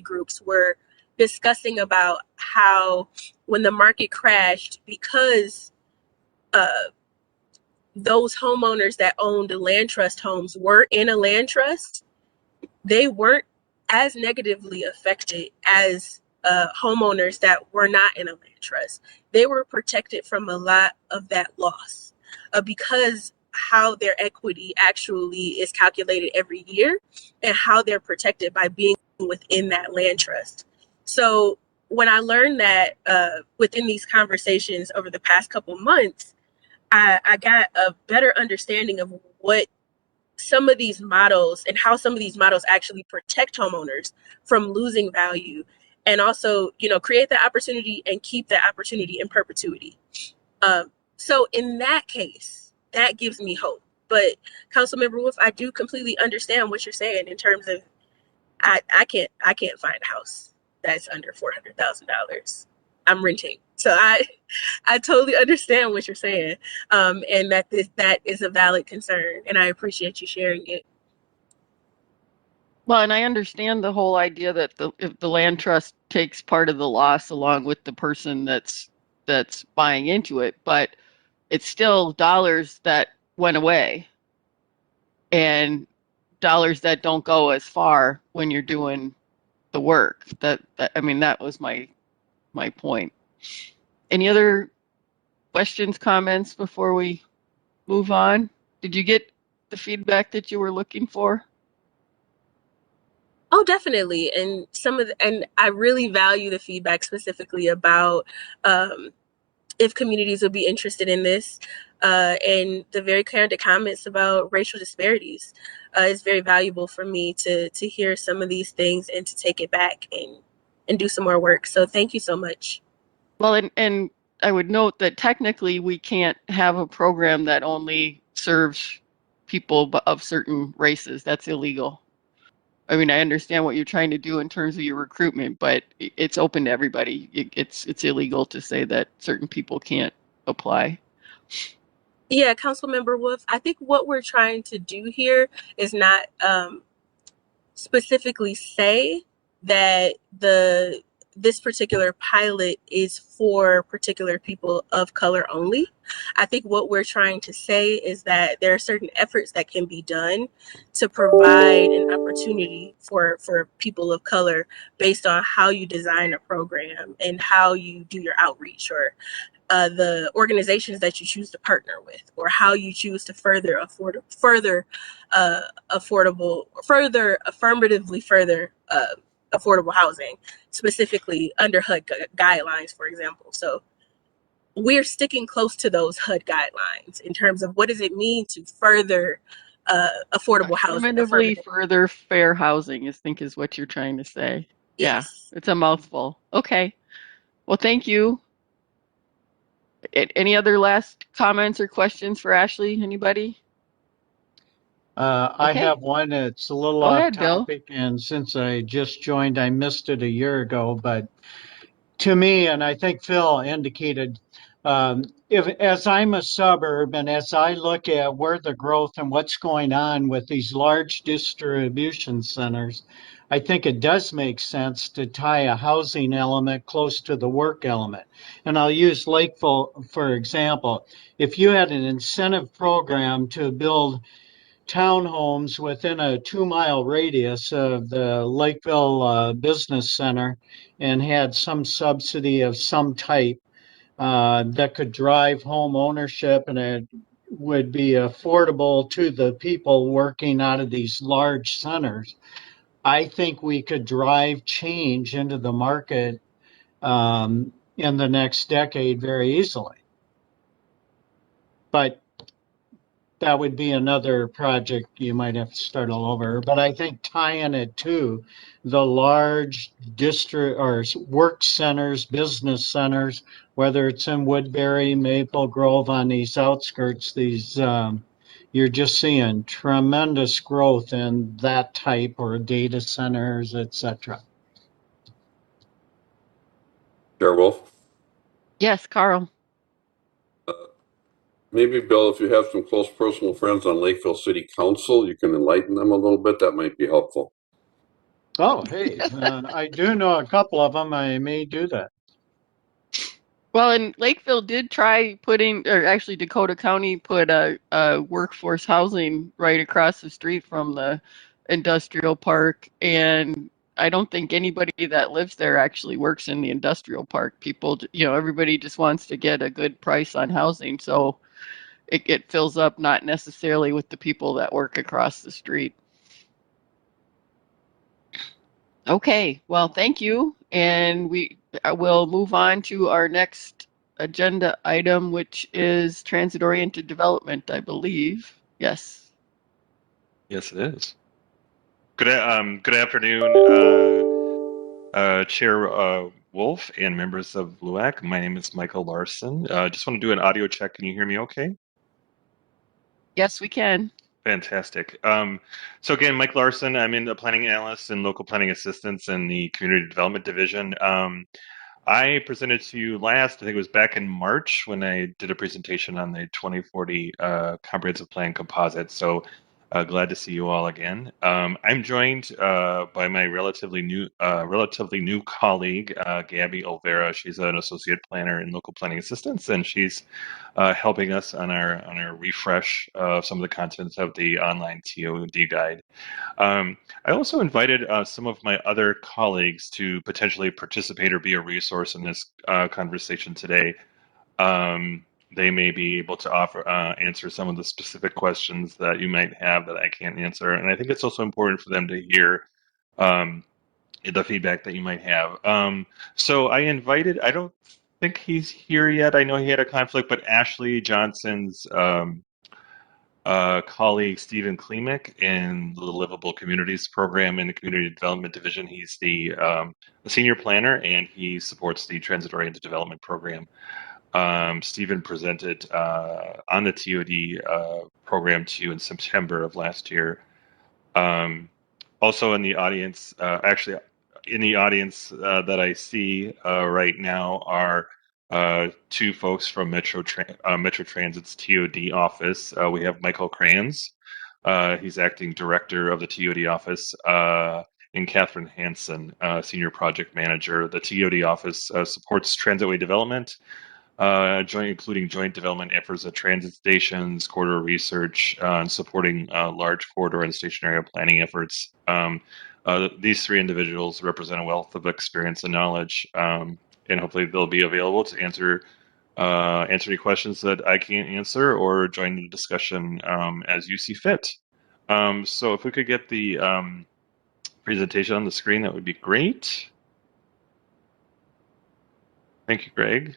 groups were discussing about how when the market crashed, because those homeowners that owned land trust homes were in a land trust, they weren't as negatively affected as homeowners that were not in a land trust. They were protected from a lot of that loss because how their equity actually is calculated every year and how they're protected by being within that land trust. So when I learned that within these conversations over the past couple months, I got a better understanding of what some of these models and how some of these models actually protect homeowners from losing value, and also, you know, create that opportunity and keep that opportunity in perpetuity. So in that case, that gives me hope. But Councilmember Wolf, I do completely understand what you're saying in terms of I can't find a house that's under $400,000. I'm renting. So I totally understand what you're saying, and that is a valid concern, and I appreciate you sharing it. Well, and I understand the whole idea that if the land trust takes part of the loss along with the person that's buying into it, but it's still dollars that went away and dollars that don't go as far when you're doing the work. That I mean, that was my point. Any other questions, comments before we move on? Did you get the feedback that you were looking for? Oh, definitely. And and I really value the feedback specifically about if communities would be interested in this, and the very candid comments about racial disparities is very valuable for me to hear some of these things and to take it back and do some more work. So thank you so much. Well, and I would note that technically we can't have a program that only serves people of certain races. That's illegal. I mean, I understand what you're trying to do in terms of your recruitment, but it's open to everybody. It's illegal to say that certain people can't apply. Yeah, Councilmember Wolf, I think what we're trying to do here is not specifically say that this particular pilot is for particular people of color only. I think what we're trying to say is that there are certain efforts that can be done to provide an opportunity for people of color based on how you design a program and how you do your outreach, or the organizations that you choose to partner with, or how you choose to further affirmatively further affordable housing, specifically under HUD guidelines, for example. So we're sticking close to those HUD guidelines in terms of what does it mean to further affordable housing. Affirmatively further fair housing, is what you're trying to say. Yeah, Yes. it's a mouthful. Okay. Well, thank you. Any other last comments or questions for Ashleigh? Anybody? I Okay. have one that's a little Go off ahead, Bill. topic, and since I just joined, I missed it a year ago. But to me, and I think Phil indicated, as I'm a suburb and as I look at where the growth and what's going on with these large distribution centers, I think it does make sense to tie a housing element close to the work element. And I'll use Lakeville, for example. If you had an incentive program to build townhomes within a 2-mile radius of the Lakeville Business Center and had some subsidy of some type that could drive home ownership, and it would be affordable to the people working out of these large centers, I think we could drive change into the market in the next decade very easily. But that would be another project you might have to start all over. But I think tying it to the large district or work centers, business centers, whether it's in Woodbury, Maple Grove, on these outskirts, these you're just seeing tremendous growth in that type, or data centers, etc. Chair Wolf? Yes, Carl. Maybe, Bill, if you have some close personal friends on Lakeville City Council, you can enlighten them a little bit. That might be helpful. Oh, hey, I do know a couple of them. I may do that. Well, and Lakeville did try putting, or actually Dakota County put a workforce housing right across the street from the industrial park. And I don't think anybody that lives there actually works in the industrial park. People, everybody just wants to get a good price on housing. So it fills up not necessarily with the people that work across the street. Okay, well, thank you. And we will move on to our next agenda item, which is transit-oriented development, I believe. Yes. Yes, it is. Good afternoon, Chair Wolf and members of LUAC. My name is Michael Larson. Just want to do an audio check. Can you hear me okay? Yes, we can. Fantastic. So again, Mike Larson, I'm in the planning analyst and local planning assistance in the community development division. I presented to you last, I think it was back in March, when I did a presentation on the 2040 comprehensive plan composite. So glad to see you all again. I'm joined by my relatively new colleague, Gabby Olvera. She's an associate planner in local planning assistance, and she's helping us on our refresh of some of the contents of the online TOD guide. I also invited some of my other colleagues to potentially participate or be a resource in this conversation today. They may be able to answer some of the specific questions that you might have that I can't answer. And I think it's also important for them to hear the feedback that you might have. So I invited, I don't think he's here yet. I know he had a conflict, but Ashleigh Johnson's colleague Stephen Kleemick in the Livable Communities program in the Community Development Division. He's the senior planner, and he supports the transit-oriented development program. Stephen presented on the TOD program to you in September of last year. Also in the audience, actually in the audience that I see right now are two folks from Metro Transit's TOD office. We have Michael Kranz. He's acting director of the TOD office, and Catherine Hansen, senior project manager. The TOD office supports transitway development, including joint development efforts at transit stations, corridor research, and supporting large corridor and station area planning efforts. These three individuals represent a wealth of experience and knowledge, and hopefully they'll be available to answer answer any questions that I can't answer, or join the discussion as you see fit. So if we could get the presentation on the screen, that would be great. Thank you, Greg.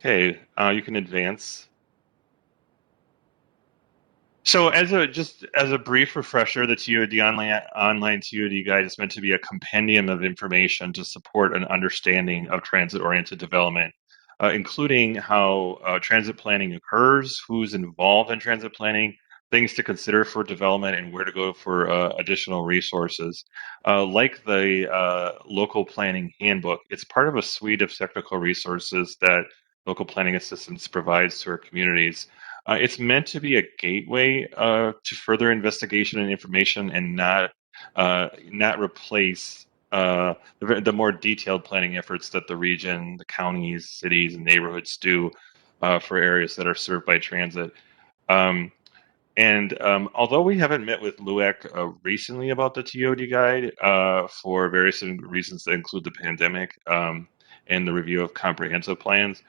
Okay, you can advance. So just as a brief refresher, the TOD online TOD guide is meant to be a compendium of information to support an understanding of transit-oriented development, including how transit planning occurs, who's involved in transit planning, things to consider for development, and where to go for additional resources. Like the local planning handbook, it's part of a suite of technical resources that local planning assistance provides to our communities. It's meant to be a gateway to further investigation and information, and not replace the more detailed planning efforts that the region, the counties, cities, and neighborhoods do for areas that are served by transit. Although we haven't met with LUAC recently about the TOD guide for various reasons that include the pandemic and the review of comprehensive plans,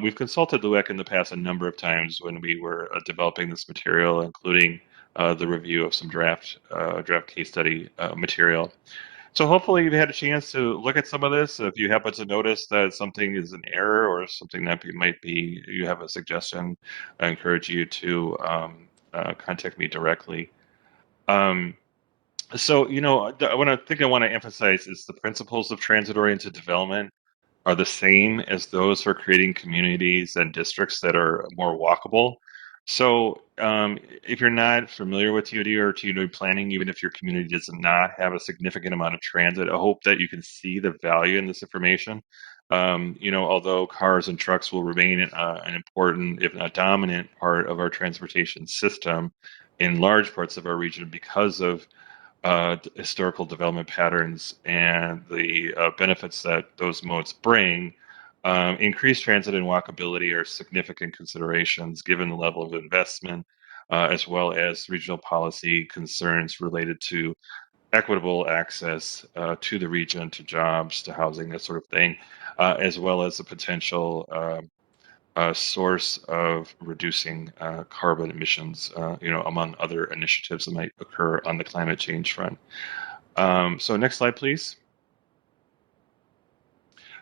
we've consulted LUAC in the past a number of times when we were developing this material, including the review of some draft case study material. So hopefully you've had a chance to look at some of this. If you happen to notice that something is an error or something that you have a suggestion, I encourage you to contact me directly. So, I want to emphasize is the principles of transit-oriented development are the same as those for creating communities and districts that are more walkable. So if you're not familiar with TOD or TOD planning, even if your community does not have a significant amount of transit, I hope that you can see the value in this information. Although cars and trucks will remain an important, if not dominant, part of our transportation system in large parts of our region because of historical development patterns and the benefits that those modes bring, increased transit and walkability are significant considerations given the level of investment, as well as regional policy concerns related to equitable access to the region, to jobs, to housing, that sort of thing, as well as the potential source of reducing carbon emissions, among other initiatives that might occur on the climate change front. So next slide, please.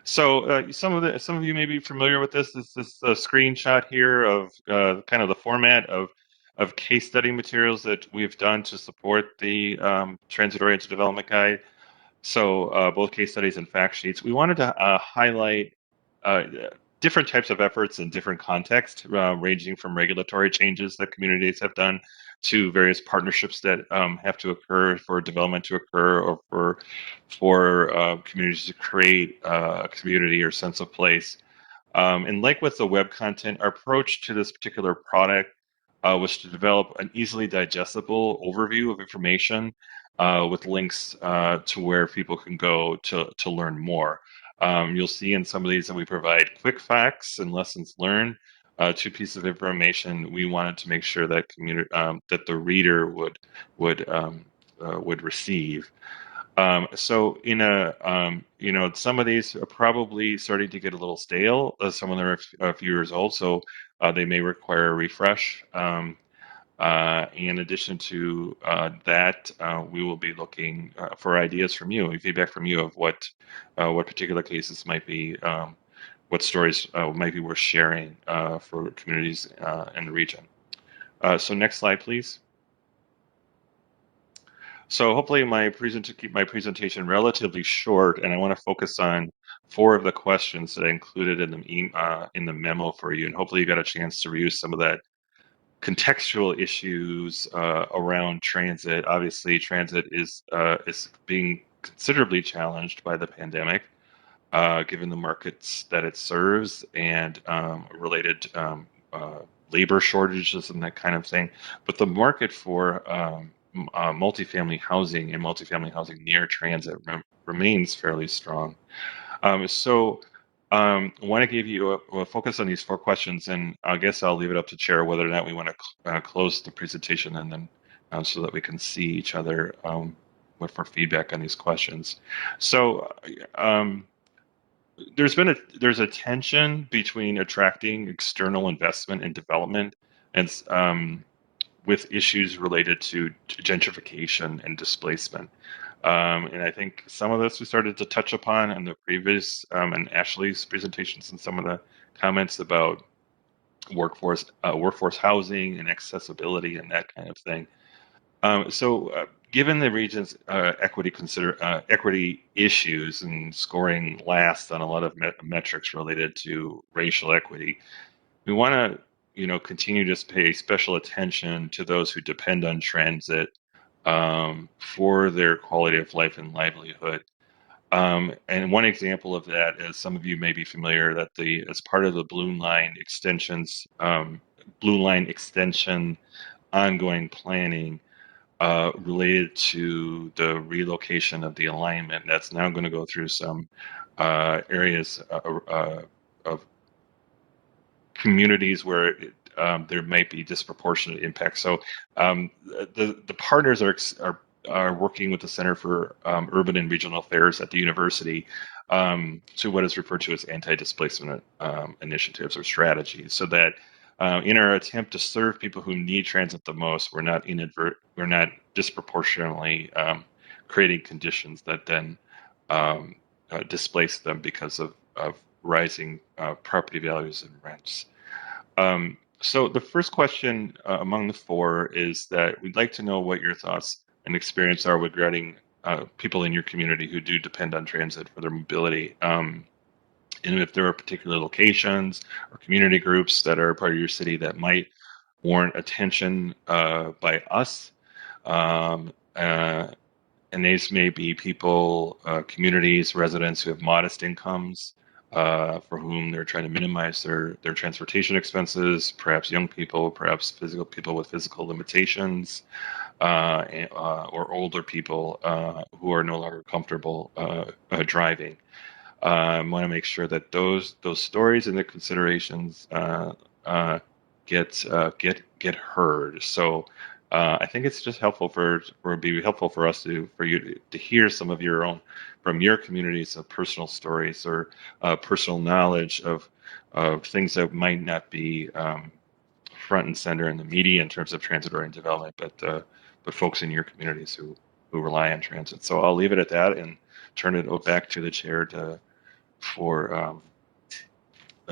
So some of you may be familiar with this. This is a screenshot here of kind of the format of case study materials that we've done to support the transit-oriented development guide. So both case studies and fact sheets. We wanted to highlight different types of efforts in different contexts, ranging from regulatory changes that communities have done to various partnerships that have to occur for development to occur, or for communities to create a community or sense of place. And like with the web content, our approach to this particular product was to develop an easily digestible overview of information with links to where people can go to learn more. You'll see in some of these that we provide quick facts and lessons learned. Two pieces of information we wanted to make sure that that the reader would receive. So some of these are probably starting to get a little stale. Some of them are a few years old, so they may require a refresh. In addition to that, we will be looking for ideas from you, feedback from you of what particular cases might be, what stories might be worth sharing for communities in the region. So next slide, please. So hopefully keep my presentation relatively short, and I want to focus on 4 of the questions that I included in the memo for you, and hopefully you got a chance to review some of that contextual issues around transit. Obviously, transit is being considerably challenged by the pandemic, given the markets that it serves and related labor shortages and that kind of thing. But the market for multifamily housing and multifamily housing near transit remains fairly strong. So I want to give you a focus on these 4 questions, and I guess I'll leave it up to Chair whether or not we want to close the presentation and then so that we can see each other for feedback on these questions. So there's a tension between attracting external investment and development and with issues related to gentrification and displacement. And I think some of this we started to touch upon in the previous and Ashleigh's presentations and some of the comments about workforce housing and accessibility and that kind of thing. Given the region's equity issues and scoring last on a lot of metrics related to racial equity, we want to continue to pay special attention to those who depend on transit for their quality of life and livelihood. And one example of that, as some of you may be familiar, that as part of the Blue Line extension ongoing planning related to the relocation of the alignment, that's now going to go through some areas of communities where there might be disproportionate impact. So the partners are working with the Center for Urban and Regional Affairs at the university to what is referred to as anti-displacement initiatives or strategies, so that in our attempt to serve people who need transit the most, we're not disproportionately creating conditions that then displace them because of rising property values and rents. So the first question among the four is that we'd like to know what your thoughts and experience are regarding people in your community who do depend on transit for their mobility. And if there are particular locations or community groups that are part of your city that might warrant attention by us. And these may be people, communities, residents who have modest incomes, for whom they're trying to minimize their transportation expenses, perhaps young people, perhaps people with physical limitations, or older people who are no longer comfortable driving. Want to make sure that those stories and the considerations get heard. So I think it's just helpful for us for you to hear some of your own from your communities of personal stories or personal knowledge of things that might not be front and center in the media in terms of transit-oriented development, but folks in your communities who rely on transit. So I'll leave it at that and turn it back to the chair to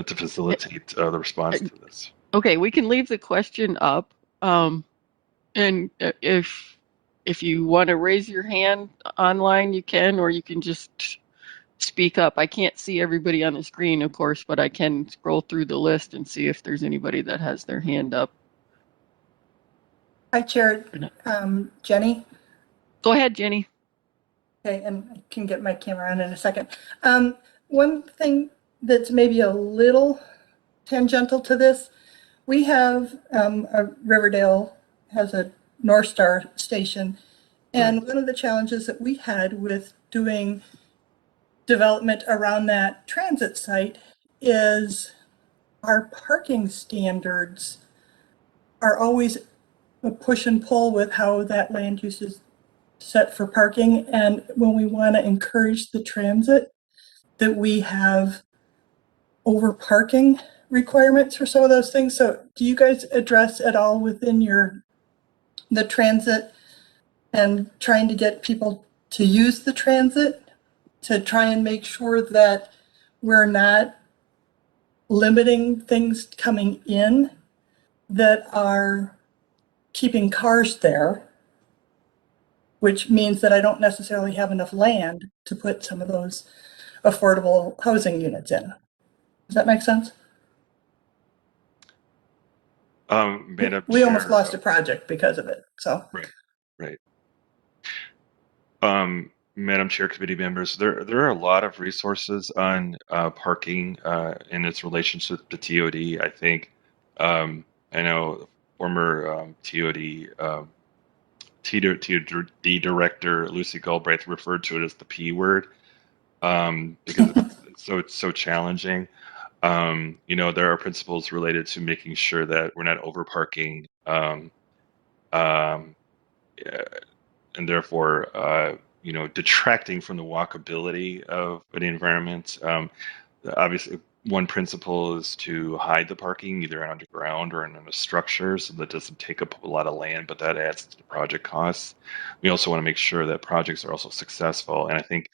facilitate the response to this. Okay, we can leave the question up, and if you want to raise your hand online, you can, or you can just speak up. I can't see everybody on the screen, of course, but I can scroll through the list and see if there's anybody that has their hand up. Hi, Chair. Jenny. Go ahead, Jenny. Okay, and I can get my camera on in a second. One thing that's maybe a little tangential to this, we have Riverdale has a North Star station, and one of the challenges that we had with doing development around that transit site is our parking standards are always a push and pull with how that land use is set for parking. And when we want to encourage the transit, that we have over parking requirements for some of those things. So do you guys address at all within the transit and trying to get people to use the transit to try and make sure that we're not limiting things coming in that are keeping cars there, which means that I don't necessarily have enough land to put some of those affordable housing units in? Does that make sense? Madam we Chair, almost lost a project because of it. So right. Madam Chair, committee members, there are a lot of resources on parking in its relationship to TOD. I think I know former TOD director Lucy Galbraith referred to it as the P word because it's so challenging. There are principles related to making sure that we're not over parking, and therefore detracting from the walkability of an environment. Obviously, one principle is to hide the parking either underground or in a structure so that doesn't take up a lot of land, but that adds to the project costs. We also want to make sure that projects are also successful. And I think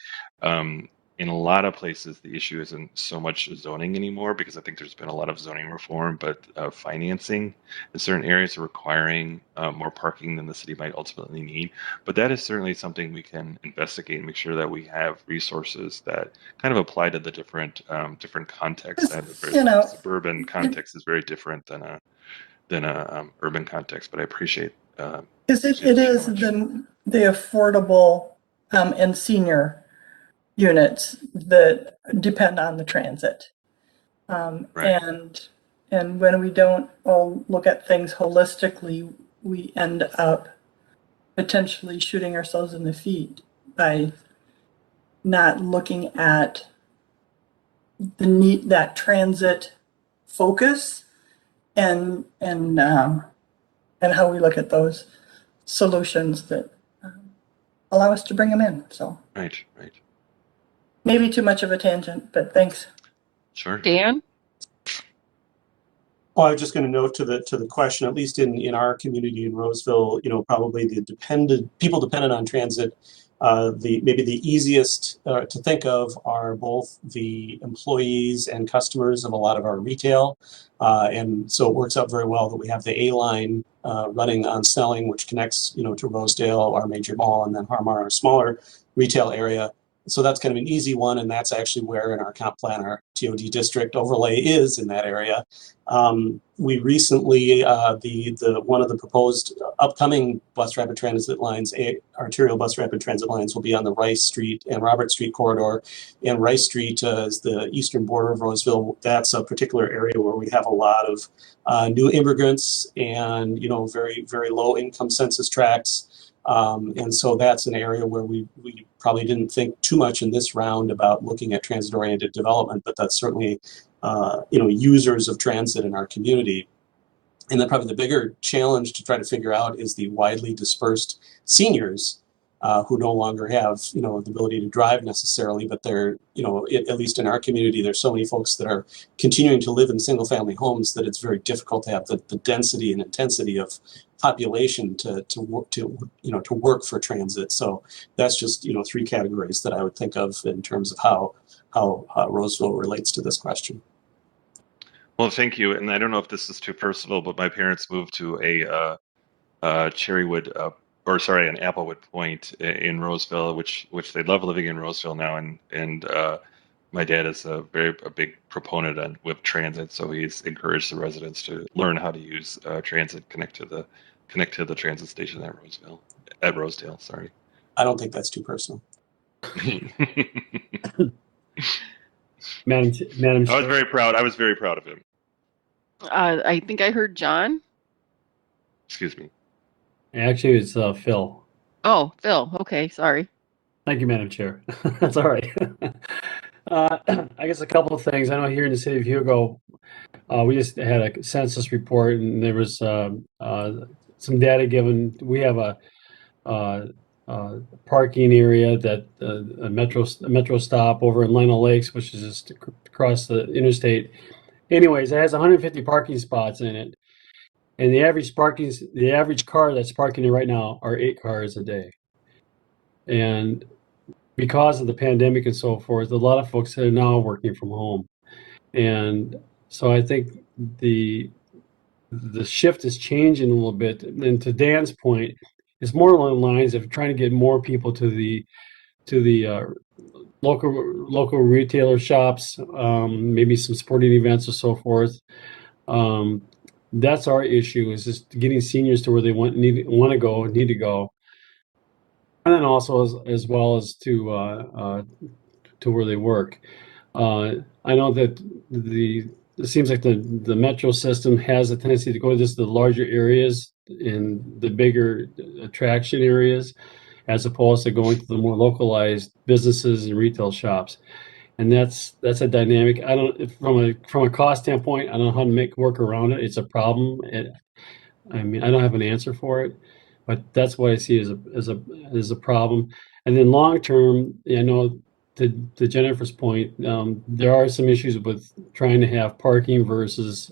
in a lot of places, the issue isn't so much zoning anymore, because I think there's been a lot of zoning reform, but financing in certain areas are requiring more parking than the city might ultimately need. But that is certainly something we can investigate and make sure that we have resources that kind of apply to the different contexts. Suburban context is very different than a urban context. But I appreciate. Because it is the affordable and senior units that depend on the transit. Right. And when we don't all look at things holistically, we end up potentially shooting ourselves in the feet by not looking at the need, that transit focus and how we look at those solutions that allow us to bring them in. So right. Maybe too much of a tangent, but thanks. Sure. Dan? Well, I was just going to note to the question, at least in our community in Roseville, probably the people dependent on transit, maybe the easiest to think of are both the employees and customers of a lot of our retail. And so it works out very well that we have the A line running on Snelling, which connects, to Rosedale, our major mall, and then Harmar, our smaller retail area. So that's kind of an easy one, and that's actually where in our comp plan our TOD district overlay is in that area. We recently, one of the proposed upcoming bus rapid transit lines, arterial bus rapid transit lines, will be on the Rice Street and Robert Street corridor. And Rice Street is the eastern border of Roseville. That's a particular area where we have a lot of new immigrants and very, very low income census tracts. And so that's an area where we probably didn't think too much in this round about looking at transit-oriented development, but that's certainly, users of transit in our community. And then probably the bigger challenge to try to figure out is the widely dispersed seniors who no longer have, the ability to drive necessarily, but they're, at least in our community, there's so many folks that are continuing to live in single-family homes that it's very difficult to have the density and intensity of population to work for transit. So that's just, three categories that I would think of in terms of how Roseville relates to this question. Well, thank you. And I don't know if this is too personal, but my parents moved to a Cherrywood, an Applewood Point in Roseville, which they love living in Roseville now. And my dad is a big proponent with transit, so he's encouraged the residents to learn how to use transit, connect to the transit station at Rosedale. Sorry. I don't think that's too personal. Madam I was very proud. I was very proud of him. I think I heard John. Excuse me. Actually, it's Phil. Oh, Phil. Okay, sorry. Thank you, Madam Chair. That's all right. I guess a couple of things. I know here in the city of Hugo, we just had a census report, and there was some data given. We have a parking area that a metro stop over in Lino Lakes, which is just across the interstate. Anyways, it has 150 parking spots in it, and the average car that's parking there right now are 8 cars a day. And because of the pandemic and so forth, a lot of folks are now working from home, and so I think the shift is changing a little bit. And to Dan's point, it's more along the lines of trying to get more people to the local retailer shops, maybe some sporting events or so forth. That's our issue, is just getting seniors to where they need to go, and then also as well as to where they work. I know that it seems like the metro system has a tendency to go to just the larger areas in the bigger attraction areas, as opposed to going to the more localized businesses and retail shops. And that's a dynamic. I don't, from a cost standpoint, I don't know how to work around it. It's a problem. I don't have an answer for it, but that's what I see as a problem. And then long term, I know to Jennifer's point, there are some issues with trying to have parking versus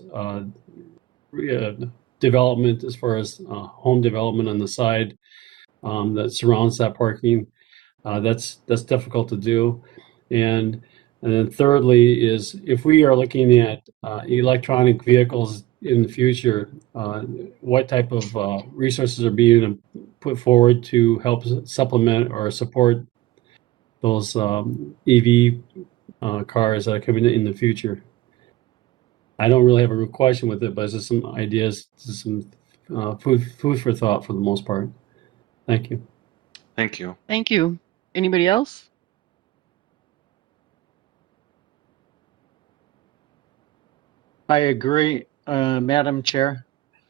development as far as home development on the side that surrounds that parking. That's difficult to do. And then thirdly is if we are looking at electronic vehicles in the future, what type of resources are being put forward to help supplement or support those EV cars that are coming in the future? I don't really have a real question with it, but it's just some ideas, just some food for thought for the most part. Thank you. Thank you. Thank you. Anybody else? I agree, Madam Chair.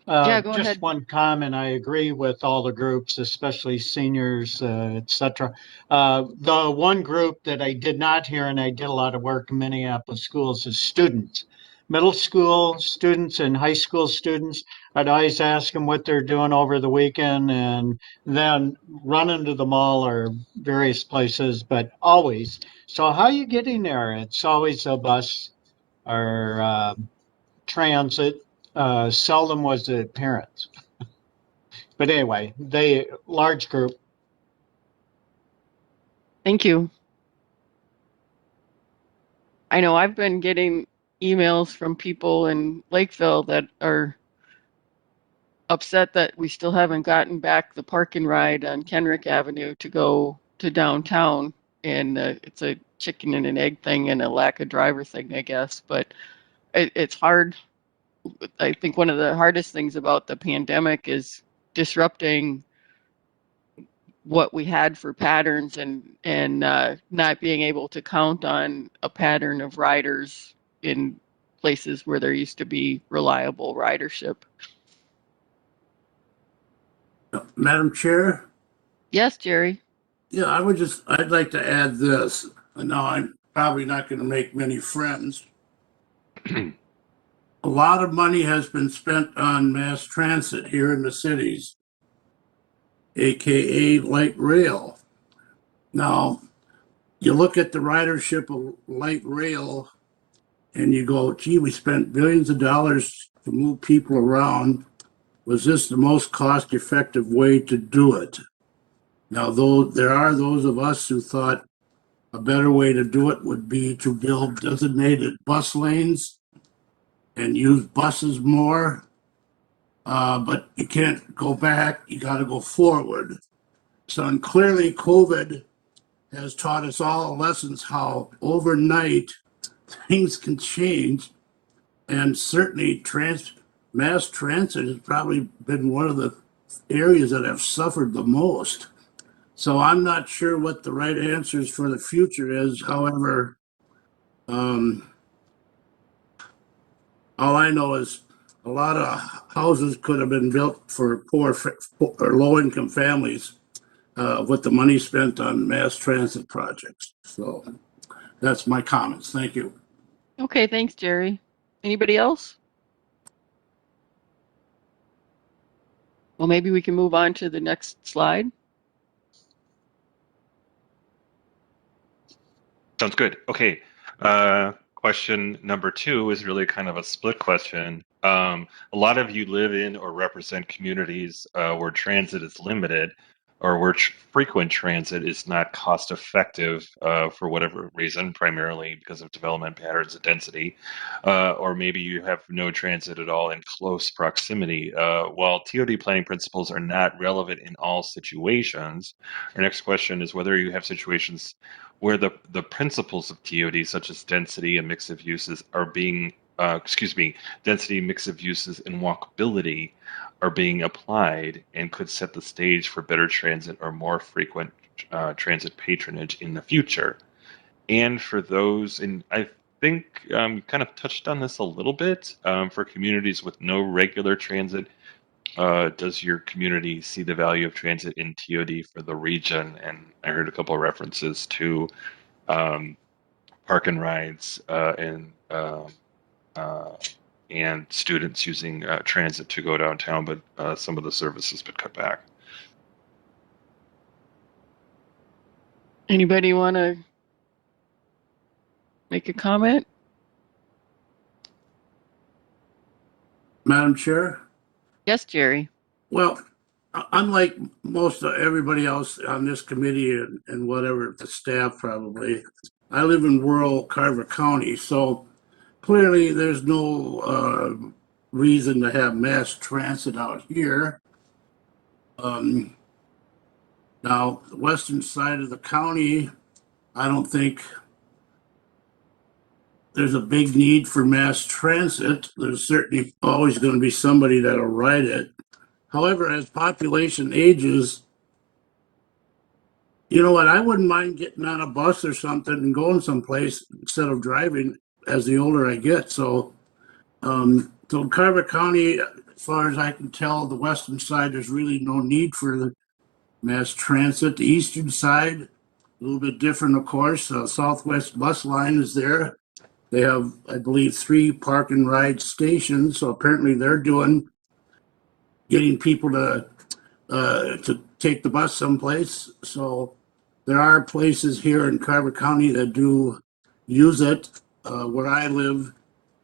Yeah, go Just ahead. one comment. I agree with all the groups, especially seniors, et cetera. The one group that I did not hear, and I did a lot of work in Minneapolis schools, is students. Middle school students and high school students. I'd always ask them what they're doing over the weekend and then run into the mall or various places, but always. So how are you getting there? It's always a bus or transit. Seldom was it parents. But anyway, large group. Thank you. I know I've been getting emails from people in Lakeville that are upset that we still haven't gotten back the park and ride on Kenrick Avenue to go to downtown. And it's a chicken and an egg thing and a lack of driver thing, I guess. But it's hard. I think one of the hardest things about the pandemic is disrupting what we had for patterns and not being able to count on a pattern of riders in places where there used to be reliable ridership. Madam Chair? Yes, Jerry. Yeah, I'd like to add this. And now I'm probably not going to make many friends. A lot of money has been spent on mass transit here in the cities, AKA light rail. Now, you look at the ridership of light rail and you go, gee, we spent billions of dollars to move people around. Was this the most cost-effective way to do it? Now, though there are those of us who thought a better way to do it would be to build designated bus lanes and use buses more, but you can't go back, you got to go forward. So, and clearly COVID has taught us all lessons how overnight things can change, and certainly mass transit has probably been one of the areas that have suffered the most. So I'm not sure what the right answers for the future is. However, all I know is a lot of houses could have been built for poor or low-income families with the money spent on mass transit projects. So that's my comments. Thank you. Okay, thanks, Jerry. Anybody else? Well, maybe we can move on to the next slide. Sounds good. Okay. Question number 2 is really kind of a split question. A lot of you live in or represent communities where transit is limited or where frequent transit is not cost effective for whatever reason, primarily because of development patterns and density, or maybe you have no transit at all in close proximity. While TOD planning principles are not relevant in all situations, our next question is whether you have situations where the principles of TOD, such as density and mix of uses, are being, density, mix of uses, and walkability are being applied and could set the stage for better transit or more frequent transit patronage in the future. And for those, and I think kind of touched on this a little bit, for communities with no regular transit, does your community see the value of transit in TOD for the region? And I heard a couple of references to park and rides and students using transit to go downtown, but some of the services been cut back. Anybody want to make a comment? Madam Chair? Yes, Jerry. Well, unlike most of everybody else on this committee and whatever, the staff probably, I live in rural Carver County, so clearly there's no reason to have mass transit out here. Now, the western side of the county, I don't think there's a big need for mass transit. There's certainly always going to be somebody that'll ride it. However, as population ages, you know what, I wouldn't mind getting on a bus or something and going someplace instead of driving as the older I get. So, so Carver County, as far as I can tell, the western side, there's really no need for the mass transit. The eastern side, a little bit different, of course. Southwest Bus Line is there. They have, I believe, 3 park and ride stations. So apparently they're getting people to take the bus someplace. So there are places here in Carver County that do use it. Where I live,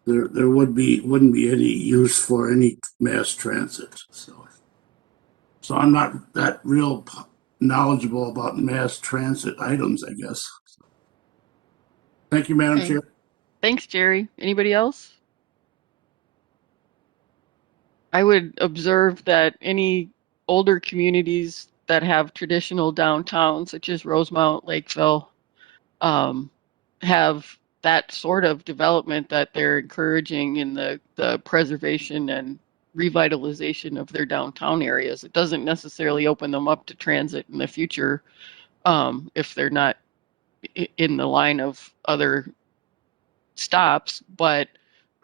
there wouldn't be any use for any mass transit. So I'm not that real knowledgeable about mass transit items, I guess. Thank you, Madam Chair. Thanks, Jerry. Anybody else? I would observe that any older communities that have traditional downtowns, such as Rosemount, Lakeville, have that sort of development that they're encouraging in the preservation and revitalization of their downtown areas. It doesn't necessarily open them up to transit in the future if they're not in the line of other stops, but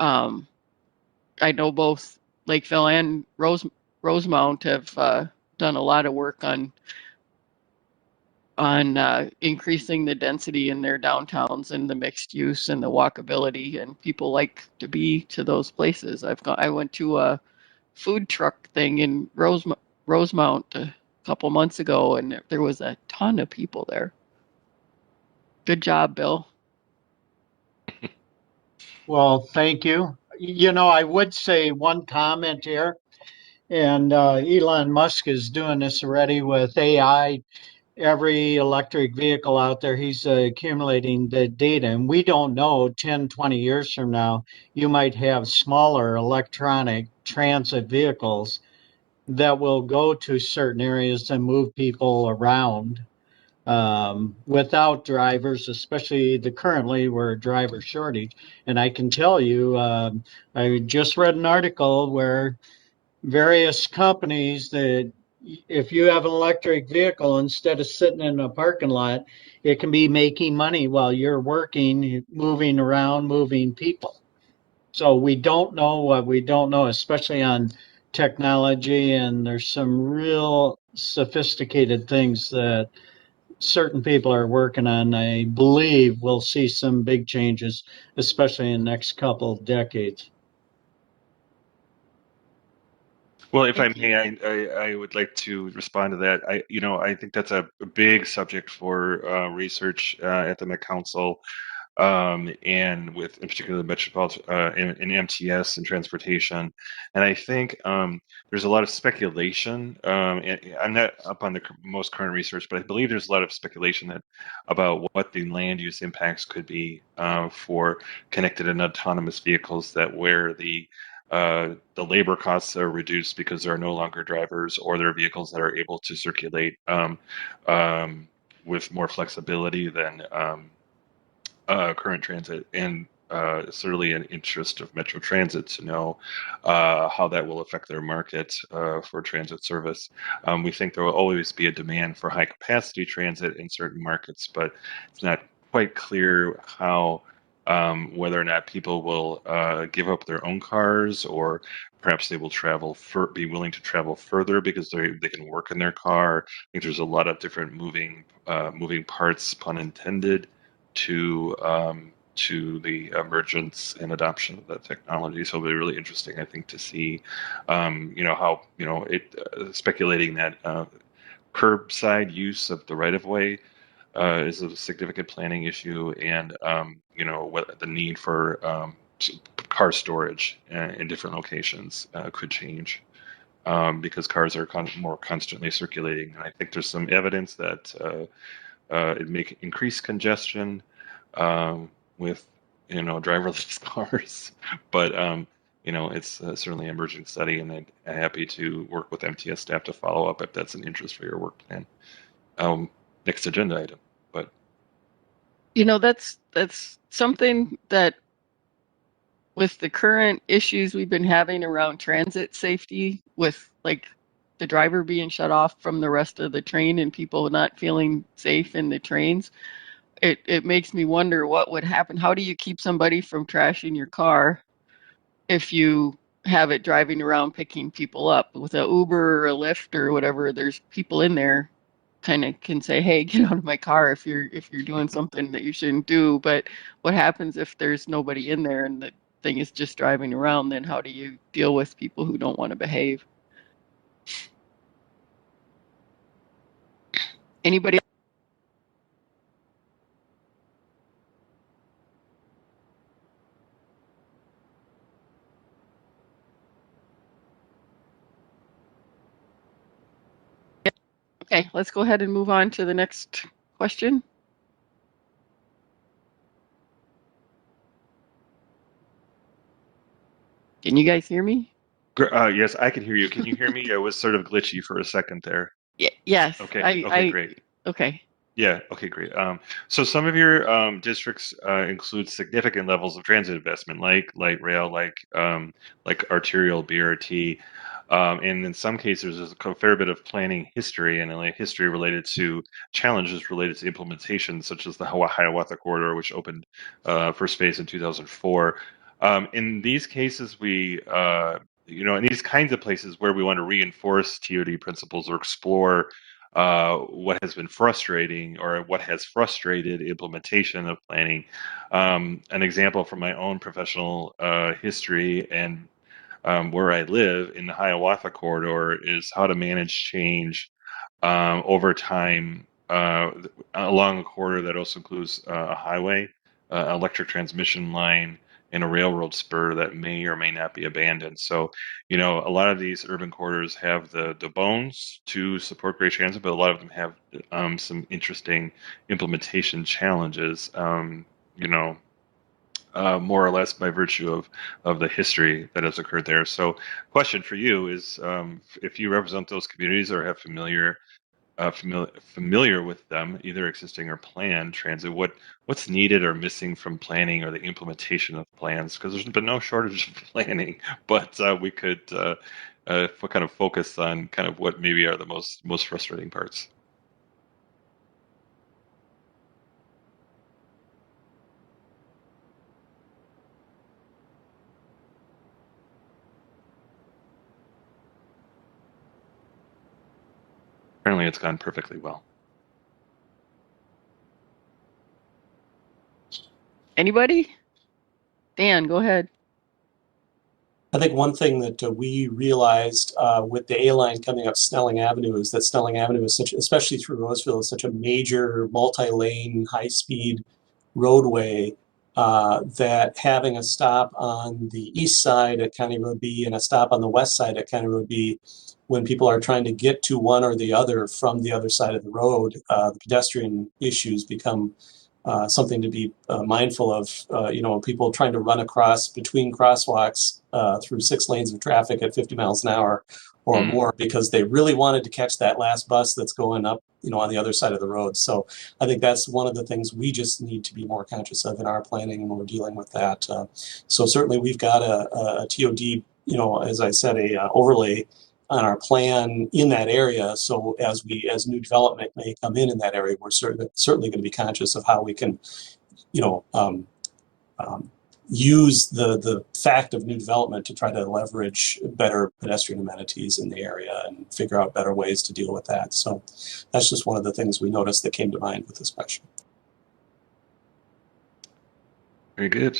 I know both Lakeville and Rosemount have done a lot of work on increasing the density in their downtowns and the mixed use and the walkability, and people like to be to those places. I went to a food truck thing in Rosemount a couple months ago, and there was a ton of people there. Good job, Bill. Well, thank you. You know, I would say one comment here, and Elon Musk is doing this already with AI. Every electric vehicle out there, he's accumulating the data, and we don't know 10, 20 years from now, you might have smaller electronic transit vehicles that will go to certain areas and move people around without drivers, especially currently we're a driver shortage. And I can tell you, I just read an article where various companies that if you have an electric vehicle, instead of sitting in a parking lot, it can be making money while you're working, moving around, moving people. So we don't know what we don't know, especially on technology, and there's some real sophisticated things that certain people are working on. I believe we'll see some big changes, especially in the next couple of decades. Well, if I may, I would like to respond to that. I think that's a big subject for research at the Met Council, and in particular the Metropolitan in MTS and transportation. And I think there's a lot of speculation. And I'm not up on the most current research, but I believe there's a lot of speculation about what the land use impacts could be for connected and autonomous vehicles, that where the labor costs are reduced because there are no longer drivers, or there are vehicles that are able to circulate with more flexibility than current transit. And certainly an interest of Metro Transit to know how that will affect their market for transit service. We think there will always be a demand for high capacity transit in certain markets, but it's not quite clear how whether or not people will give up their own cars, or perhaps they will be willing to travel further because they can work in their car. I think there's a lot of different moving parts, pun intended, to the emergence and adoption of that technology. So it'll be really interesting, I think, to see, how, speculating that curbside use of the right of way is a significant planning issue, and what the need for car storage in different locations could change because cars are more constantly circulating. And I think there's some evidence that it may increase congestion with driverless cars, but it's certainly an emerging study, and I'm happy to work with MTS staff to follow up if that's an interest for your work plan. Next agenda item, but that's something that with the current issues we've been having around transit safety, with like the driver being shut off from the rest of the train and people not feeling safe in the trains, it makes me wonder what would happen. How do you keep somebody from trashing your car if you have it driving around picking people up with a Uber or a Lyft or whatever? There's people in there kind of can say, hey, get out of my car if you're doing something that you shouldn't do. But what happens if there's nobody in there and the thing is just driving around? Then how do you deal with people who don't want to behave? Anybody? Okay, let's go ahead and move on to the next question. Can you guys hear me? yes, I can hear you. Can you hear me? It was sort of glitchy for a second there. Yes. Okay. Okay. Great. Okay. Yeah. Okay. Great. So some of your districts include significant levels of transit investment, like light rail, like arterial BRT, and in some cases, there's a fair bit of planning history and history related to challenges related to implementation, such as the Hiawatha Corridor, which opened first phase in 2004. In these cases, in these kinds of places where we want to reinforce TOD principles or explore what has been frustrating or what has frustrated implementation of planning. An example from my own professional history and where I live in the Hiawatha Corridor is how to manage change over time along a corridor that also includes a highway, electric transmission line, and a railroad spur that may or may not be abandoned. So, a lot of these urban corridors have the bones to support great transit, but a lot of them have some interesting implementation challenges. More or less by virtue of the history that has occurred there. So, question for you is, if you represent those communities or have familiar with them, either existing or planned transit, what's needed or missing from planning or the implementation of plans? Because there's been no shortage of planning, but we could kind of focus on kind of what maybe are the most frustrating parts. Apparently, it's gone perfectly well. Anybody? Dan, go ahead. I think one thing that we realized with the A line coming up Snelling Avenue is that Snelling Avenue is especially through Roseville, is such a major multi-lane, high-speed roadway that having a stop on the east side at County Road B and a stop on the west side at County Road B, when people are trying to get to one or the other from the other side of the road, the pedestrian issues become something to be mindful of. People trying to run across between crosswalks through 6 lanes of traffic at 50 miles an hour or more because they really wanted to catch that last bus that's going up, on the other side of the road. So I think that's one of the things we just need to be more conscious of in our planning when we're dealing with that. So certainly we've got a TOD, as I said, a overlay on our plan in that area. So as new development may come in that area, we're certainly going to be conscious of how we can, use the fact of new development to try to leverage better pedestrian amenities in the area and figure out better ways to deal with that. So that's just one of the things we noticed that came to mind with this question. Very good.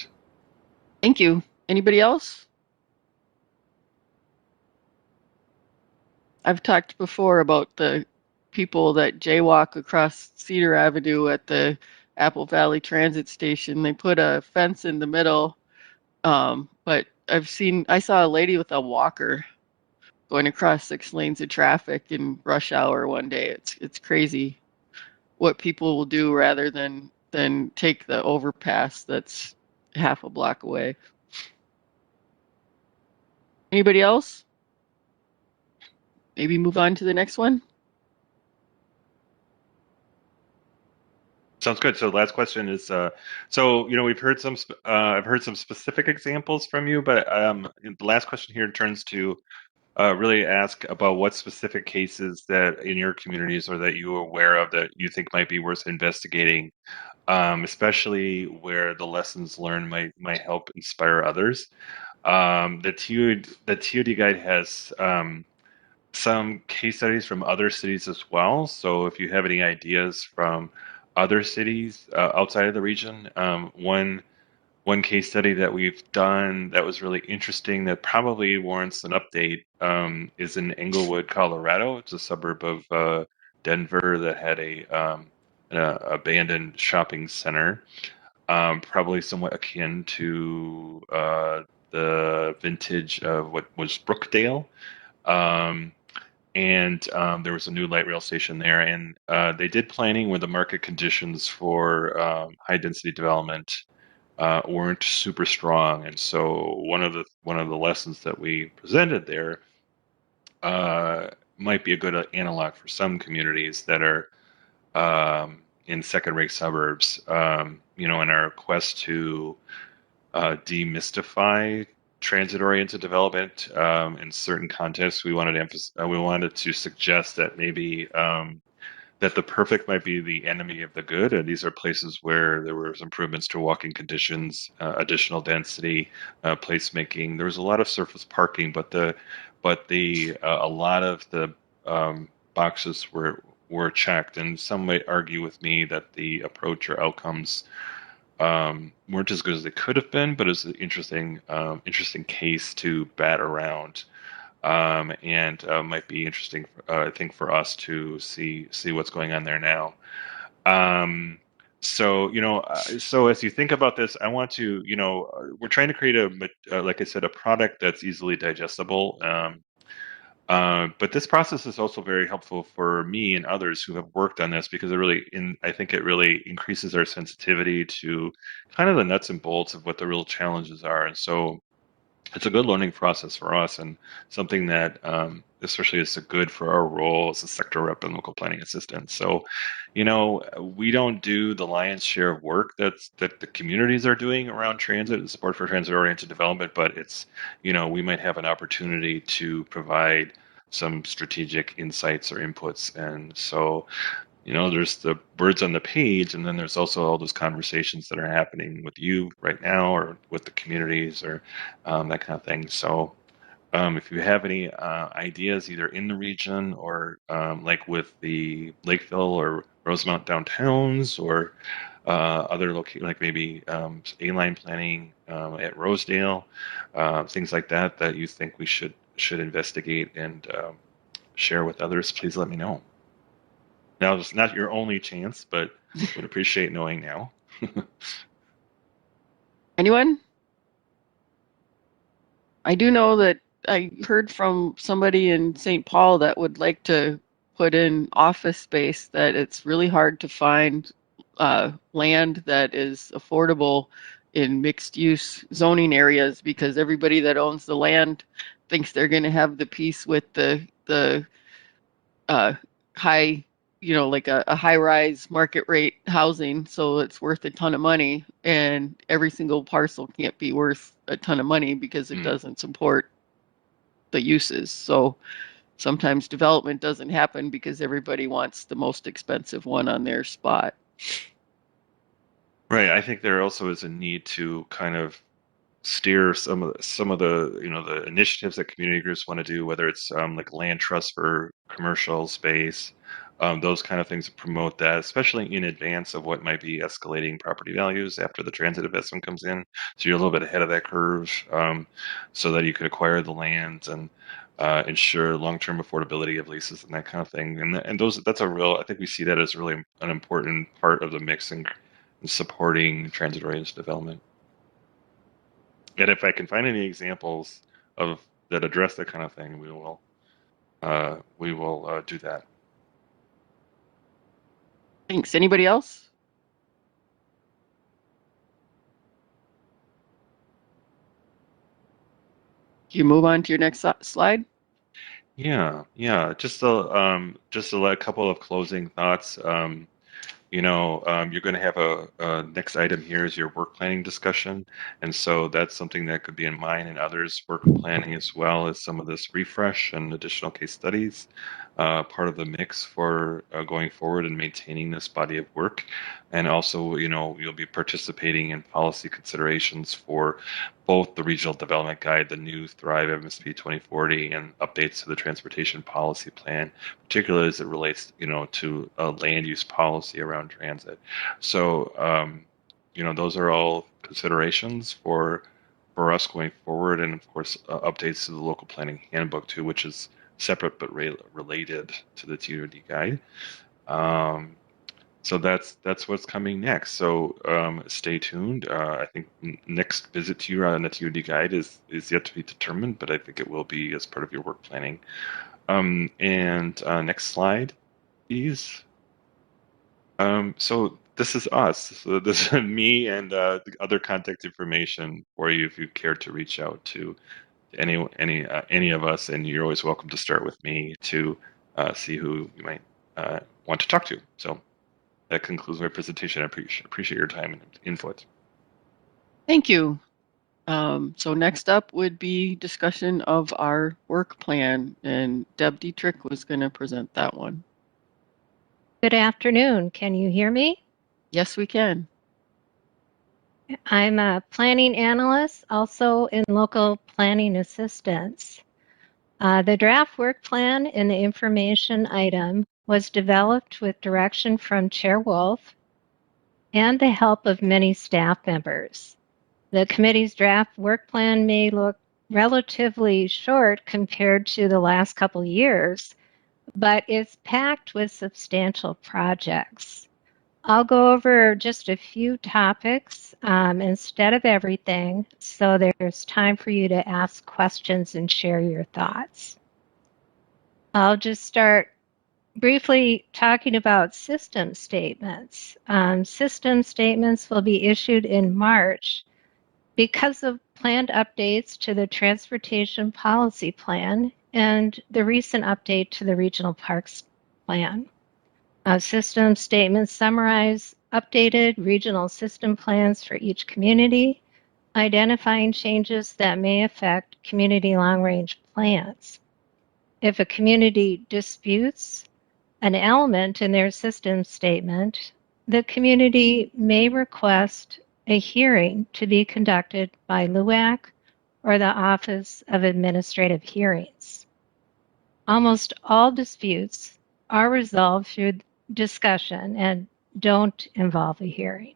Thank you. Anybody else? I've talked before about the people that jaywalk across Cedar Avenue at the Apple Valley Transit Station. They put a fence in the middle, but I saw a lady with a walker going across 6 lanes of traffic in rush hour one day. It's crazy what people will do rather than take the overpass that's half a block away. Anybody else? Maybe move on to the next one. Sounds good. So last question is, so we've heard some, I've heard some specific examples from you, but the last question here turns to really ask about what specific cases that in your communities or that you are aware of that you think might be worth investigating, especially where the lessons learned might help inspire others. The TOD guide has some case studies from other cities as well. So if you have any ideas from other cities outside of the region, one case study that we've done that was really interesting that probably warrants an update is in Englewood, Colorado. It's a suburb of Denver that had an abandoned shopping center, probably somewhat akin to the vintage of what was Brookdale. And there was a new light rail station there, and they did planning where the market conditions for high density development weren't super strong, and so one of the lessons that we presented there might be a good analog for some communities that are in second-rate suburbs. In our quest to demystify transit-oriented development in certain contexts, we wanted to suggest that maybe that the perfect might be the enemy of the good, and these are places where there was improvements to walking conditions, additional density, placemaking. There was a lot of surface parking, but a lot of the boxes were checked, and some might argue with me that the approach or outcomes weren't as good as they could have been, but it's an interesting case to bat around, and might be interesting, I think, for us to see what's going on there now. So as you think about this, I want to, we're trying to create like I said, a product that's easily digestible. But this process is also very helpful for me and others who have worked on this because I think it really increases our sensitivity to kind of the nuts and bolts of what the real challenges are. And so it's a good learning process for us and something that especially is good for our role as a sector rep and local planning assistant. So, we don't do the lion's share of work that the communities are doing around transit and support for transit-oriented development, but it's, we might have an opportunity to provide some strategic insights or inputs. And so, there's the words on the page, and then there's also all those conversations that are happening with you right now or with the communities or that kind of thing. So if you have any ideas either in the region or like with the Lakeville or Rosemount downtowns or other locations, like maybe A-line planning at Rosedale, things like that you think we should investigate and share with others, please let me know. Now, it's not your only chance, but would appreciate knowing now. Anyone? I do know that I heard from somebody in St. Paul that would like to put in office space, that it's really hard to find land that is affordable in mixed use zoning areas because everybody that owns the land thinks they're going to have the piece with the high, like a high rise market rate housing. So it's worth a ton of money, and every single parcel can't be worth a ton of money because it doesn't support the uses. So sometimes development doesn't happen because everybody wants the most expensive one on their spot. Right. I think there also is a need to kind of steer some of the the initiatives that community groups want to do, whether it's like land trust for commercial space, those kind of things promote that, especially in advance of what might be escalating property values after the transit investment comes in. So you're a little bit ahead of that curve, so that you could acquire the land and ensure long-term affordability of leases and that kind of thing. And that's a real, I think we see that as really an important part of the mix in supporting transit-oriented development. And if I can find any examples of that address that kind of thing, we will do that. Thanks. Anybody else? Can you move on to your next slide? Yeah. Just a couple of closing thoughts. You're going to have a next item here is your work planning discussion. And so that's something that could be in mine and others' work planning, as well as some of this refresh and additional case studies, part of the mix for going forward and maintaining this body of work. And also, you'll be participating in policy considerations for both the Regional Development Guide, the new Thrive MSP 2040, and updates to the Transportation Policy Plan, particularly as it relates, to a land use policy around transit. So, those are all considerations for us going forward, and of course, updates to the local planning handbook too, which is separate but related to the TOD guide. So that's what's coming next. So stay tuned. I think next visit to you on the TOD guide is yet to be determined, but I think it will be as part of your work planning. Next slide, please. So this is us. So this is me and the other contact information for you if you care to reach out to any of us, and you're always welcome to start with me to see who you might want to talk to. So that concludes my presentation. I appreciate your time and input. Thank you. So next up would be discussion of our work plan, and Deb Detrick was going to present that one. Good afternoon. Can you hear me? Yes, we can. I'm a planning analyst, also in local planning assistance. The draft work plan and the information item was developed with direction from Chair Wolf and the help of many staff members. The committee's draft work plan may look relatively short compared to the last couple years, but it's packed with substantial projects. I'll go over just a few topics instead of everything, so there's time for you to ask questions and share your thoughts. I'll just start briefly talking about system statements. System statements will be issued in March because of planned updates to the Transportation Policy Plan and the recent update to the Regional Parks Plan. System statements summarize updated regional system plans for each community, identifying changes that may affect community long-range plans. If a community disputes an element in their system statement, the community may request a hearing to be conducted by LHIA or the Office of Administrative Hearings. Almost all disputes are resolved through discussion and don't involve a hearing.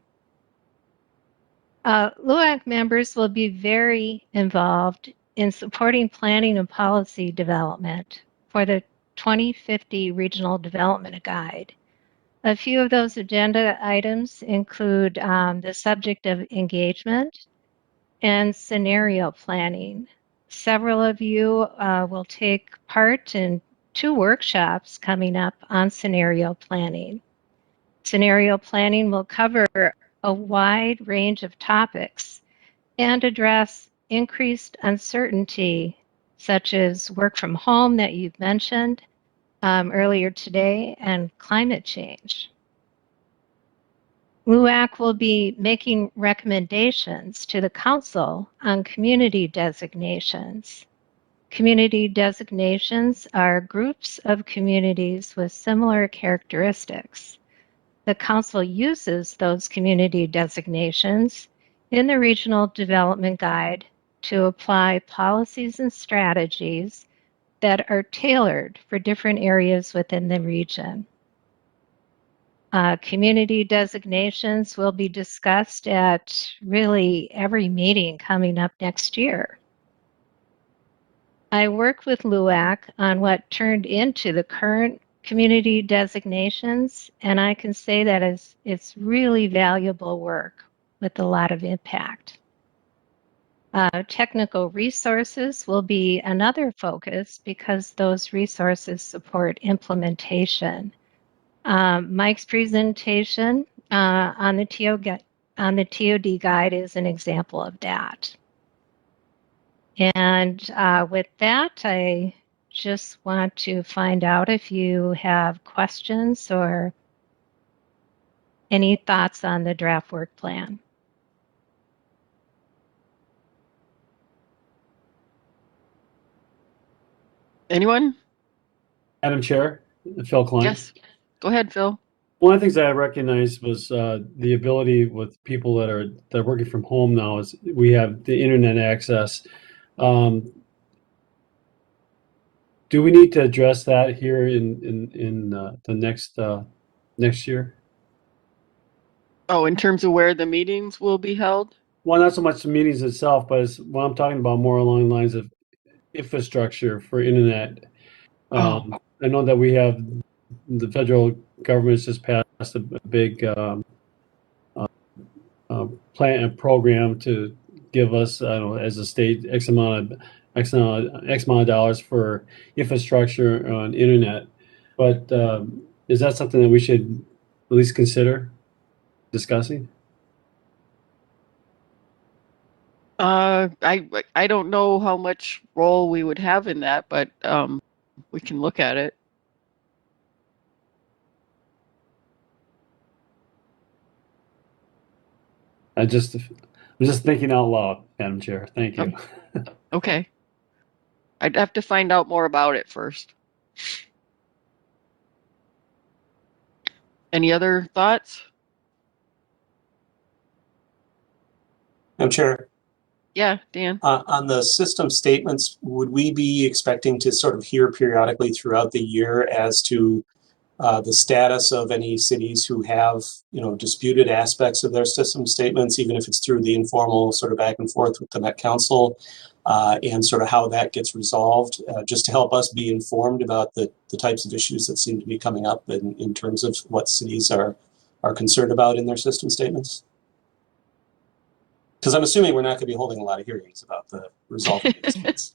LHIA members will be very involved in supporting planning and policy development for the 2050 Regional Development Guide. A few of those agenda items include the subject of engagement and scenario planning. Several of you will take part in 2 workshops coming up on scenario planning. Scenario planning will cover a wide range of topics and address increased uncertainty, such as work from home that you've mentioned earlier today, and climate change. LHIA will be making recommendations to the Council on community designations. Community designations are groups of communities with similar characteristics. The Council uses those community designations in the Regional Development Guide to apply policies and strategies that are tailored for different areas within the region. Community designations will be discussed at really every meeting coming up next year. I worked with LUAC on what turned into the current community designations, and I can say that it's really valuable work with a lot of impact. Technical resources will be another focus because those resources support implementation. Mike's presentation on the TOD guide is an example of that. And with that, I just want to find out if you have questions or any thoughts on the draft work plan. Anyone? Madam Chair, Phil Klein. Yes. Go ahead, Phil. One of the things that I recognized was the ability with people that are working from home now is we have the internet access. Do we need to address that here in the next year? Oh, in terms of where the meetings will be held? Well, not so much the meetings itself, but it's what I'm talking about more along the lines of infrastructure for internet. I know that we have the federal government's just passed a big plan and program to give us, I don't know, as a state, X amount of dollars for infrastructure on internet. But is that something that we should at least consider discussing? I don't know how much role we would have in that, but we can look at it. I'm just thinking out loud, Madam Chair. Thank you. Okay. I'd have to find out more about it first. Any other thoughts? Madam Chair. Yeah, Dan. On the system statements, would we be expecting to sort of hear periodically throughout the year as to the status of any cities who have, disputed aspects of their system statements, even if it's through the informal sort of back and forth with the Met Council, and sort of how that gets resolved, just to help us be informed about the types of issues that seem to be coming up in terms of what cities are concerned about in their system statements? Because I'm assuming we're not going to be holding a lot of hearings about the resolving disputes.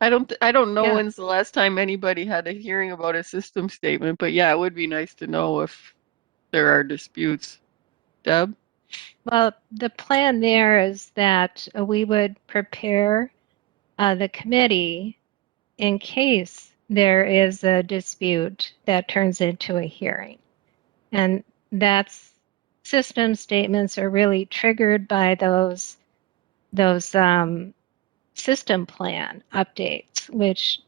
I don't know when's the last time anybody had a hearing about a system statement, but yeah, it would be nice to know if there are disputes. Deb? Well, the plan there is that we would prepare the committee in case there is a dispute that turns into a hearing. And that's system statements are really triggered by those system plan updates, which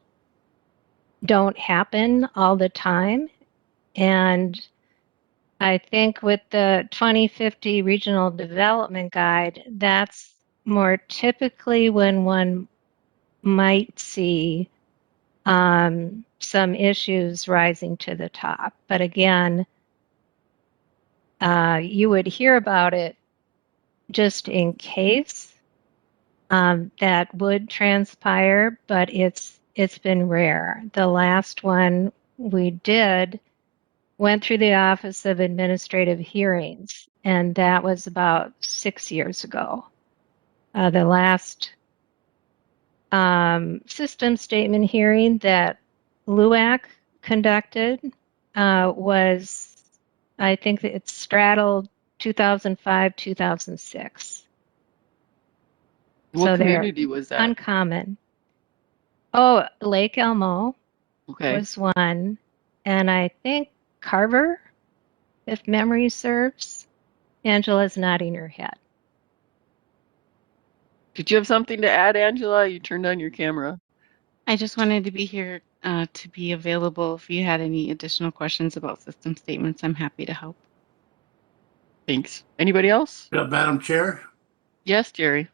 don't happen all the time. And I think with the 2050 Regional Development Guide, that's more typically when one might see some issues rising to the top. But again, you would hear about it just in case that would transpire, but it's been rare. The last one we did went through the Office of Administrative Hearings, and that was about 6 years ago. The last system statement hearing that LUAC conducted was, I think that it straddled 2005, 2006. What community was that? Uncommon. Oh, Lake Elmo Okay. was one. And I think Carver, if memory serves. Angela's nodding her head. Did you have something to add, Angela? You turned on your camera. I just wanted to be here to be available if you had any additional questions about system statements. I'm happy to help. Thanks. Anybody else? Madam Chair? Yes, Jerry.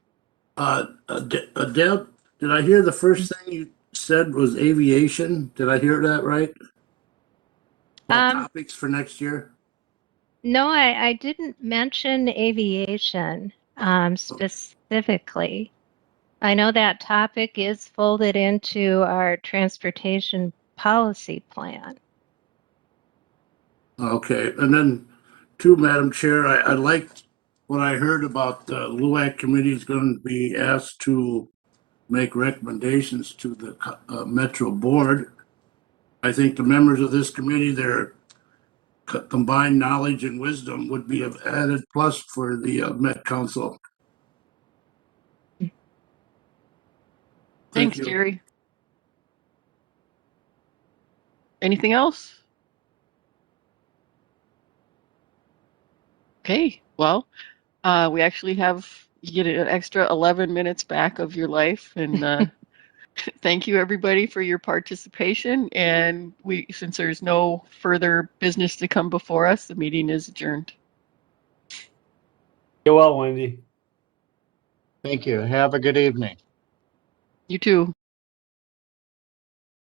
Deb, did I hear the first thing you said was aviation? Did I hear that right? Topics for next year? No, I didn't mention aviation specifically. I know that topic is folded into our transportation policy plan. Okay, and then two, Madam Chair, I liked what I heard about the LUAC committee is going to be asked to make recommendations to the Metro Board. I think the members of this committee, their combined knowledge and wisdom would be of added plus for the Met Council. Thanks, you. Jerry. Anything else? Okay, well, we actually you get an extra 11 minutes back of your life, and thank you everybody for your participation. And since there's no further business to come before us, the meeting is adjourned. Get well, Wendy. Thank you. Have a good evening. You too.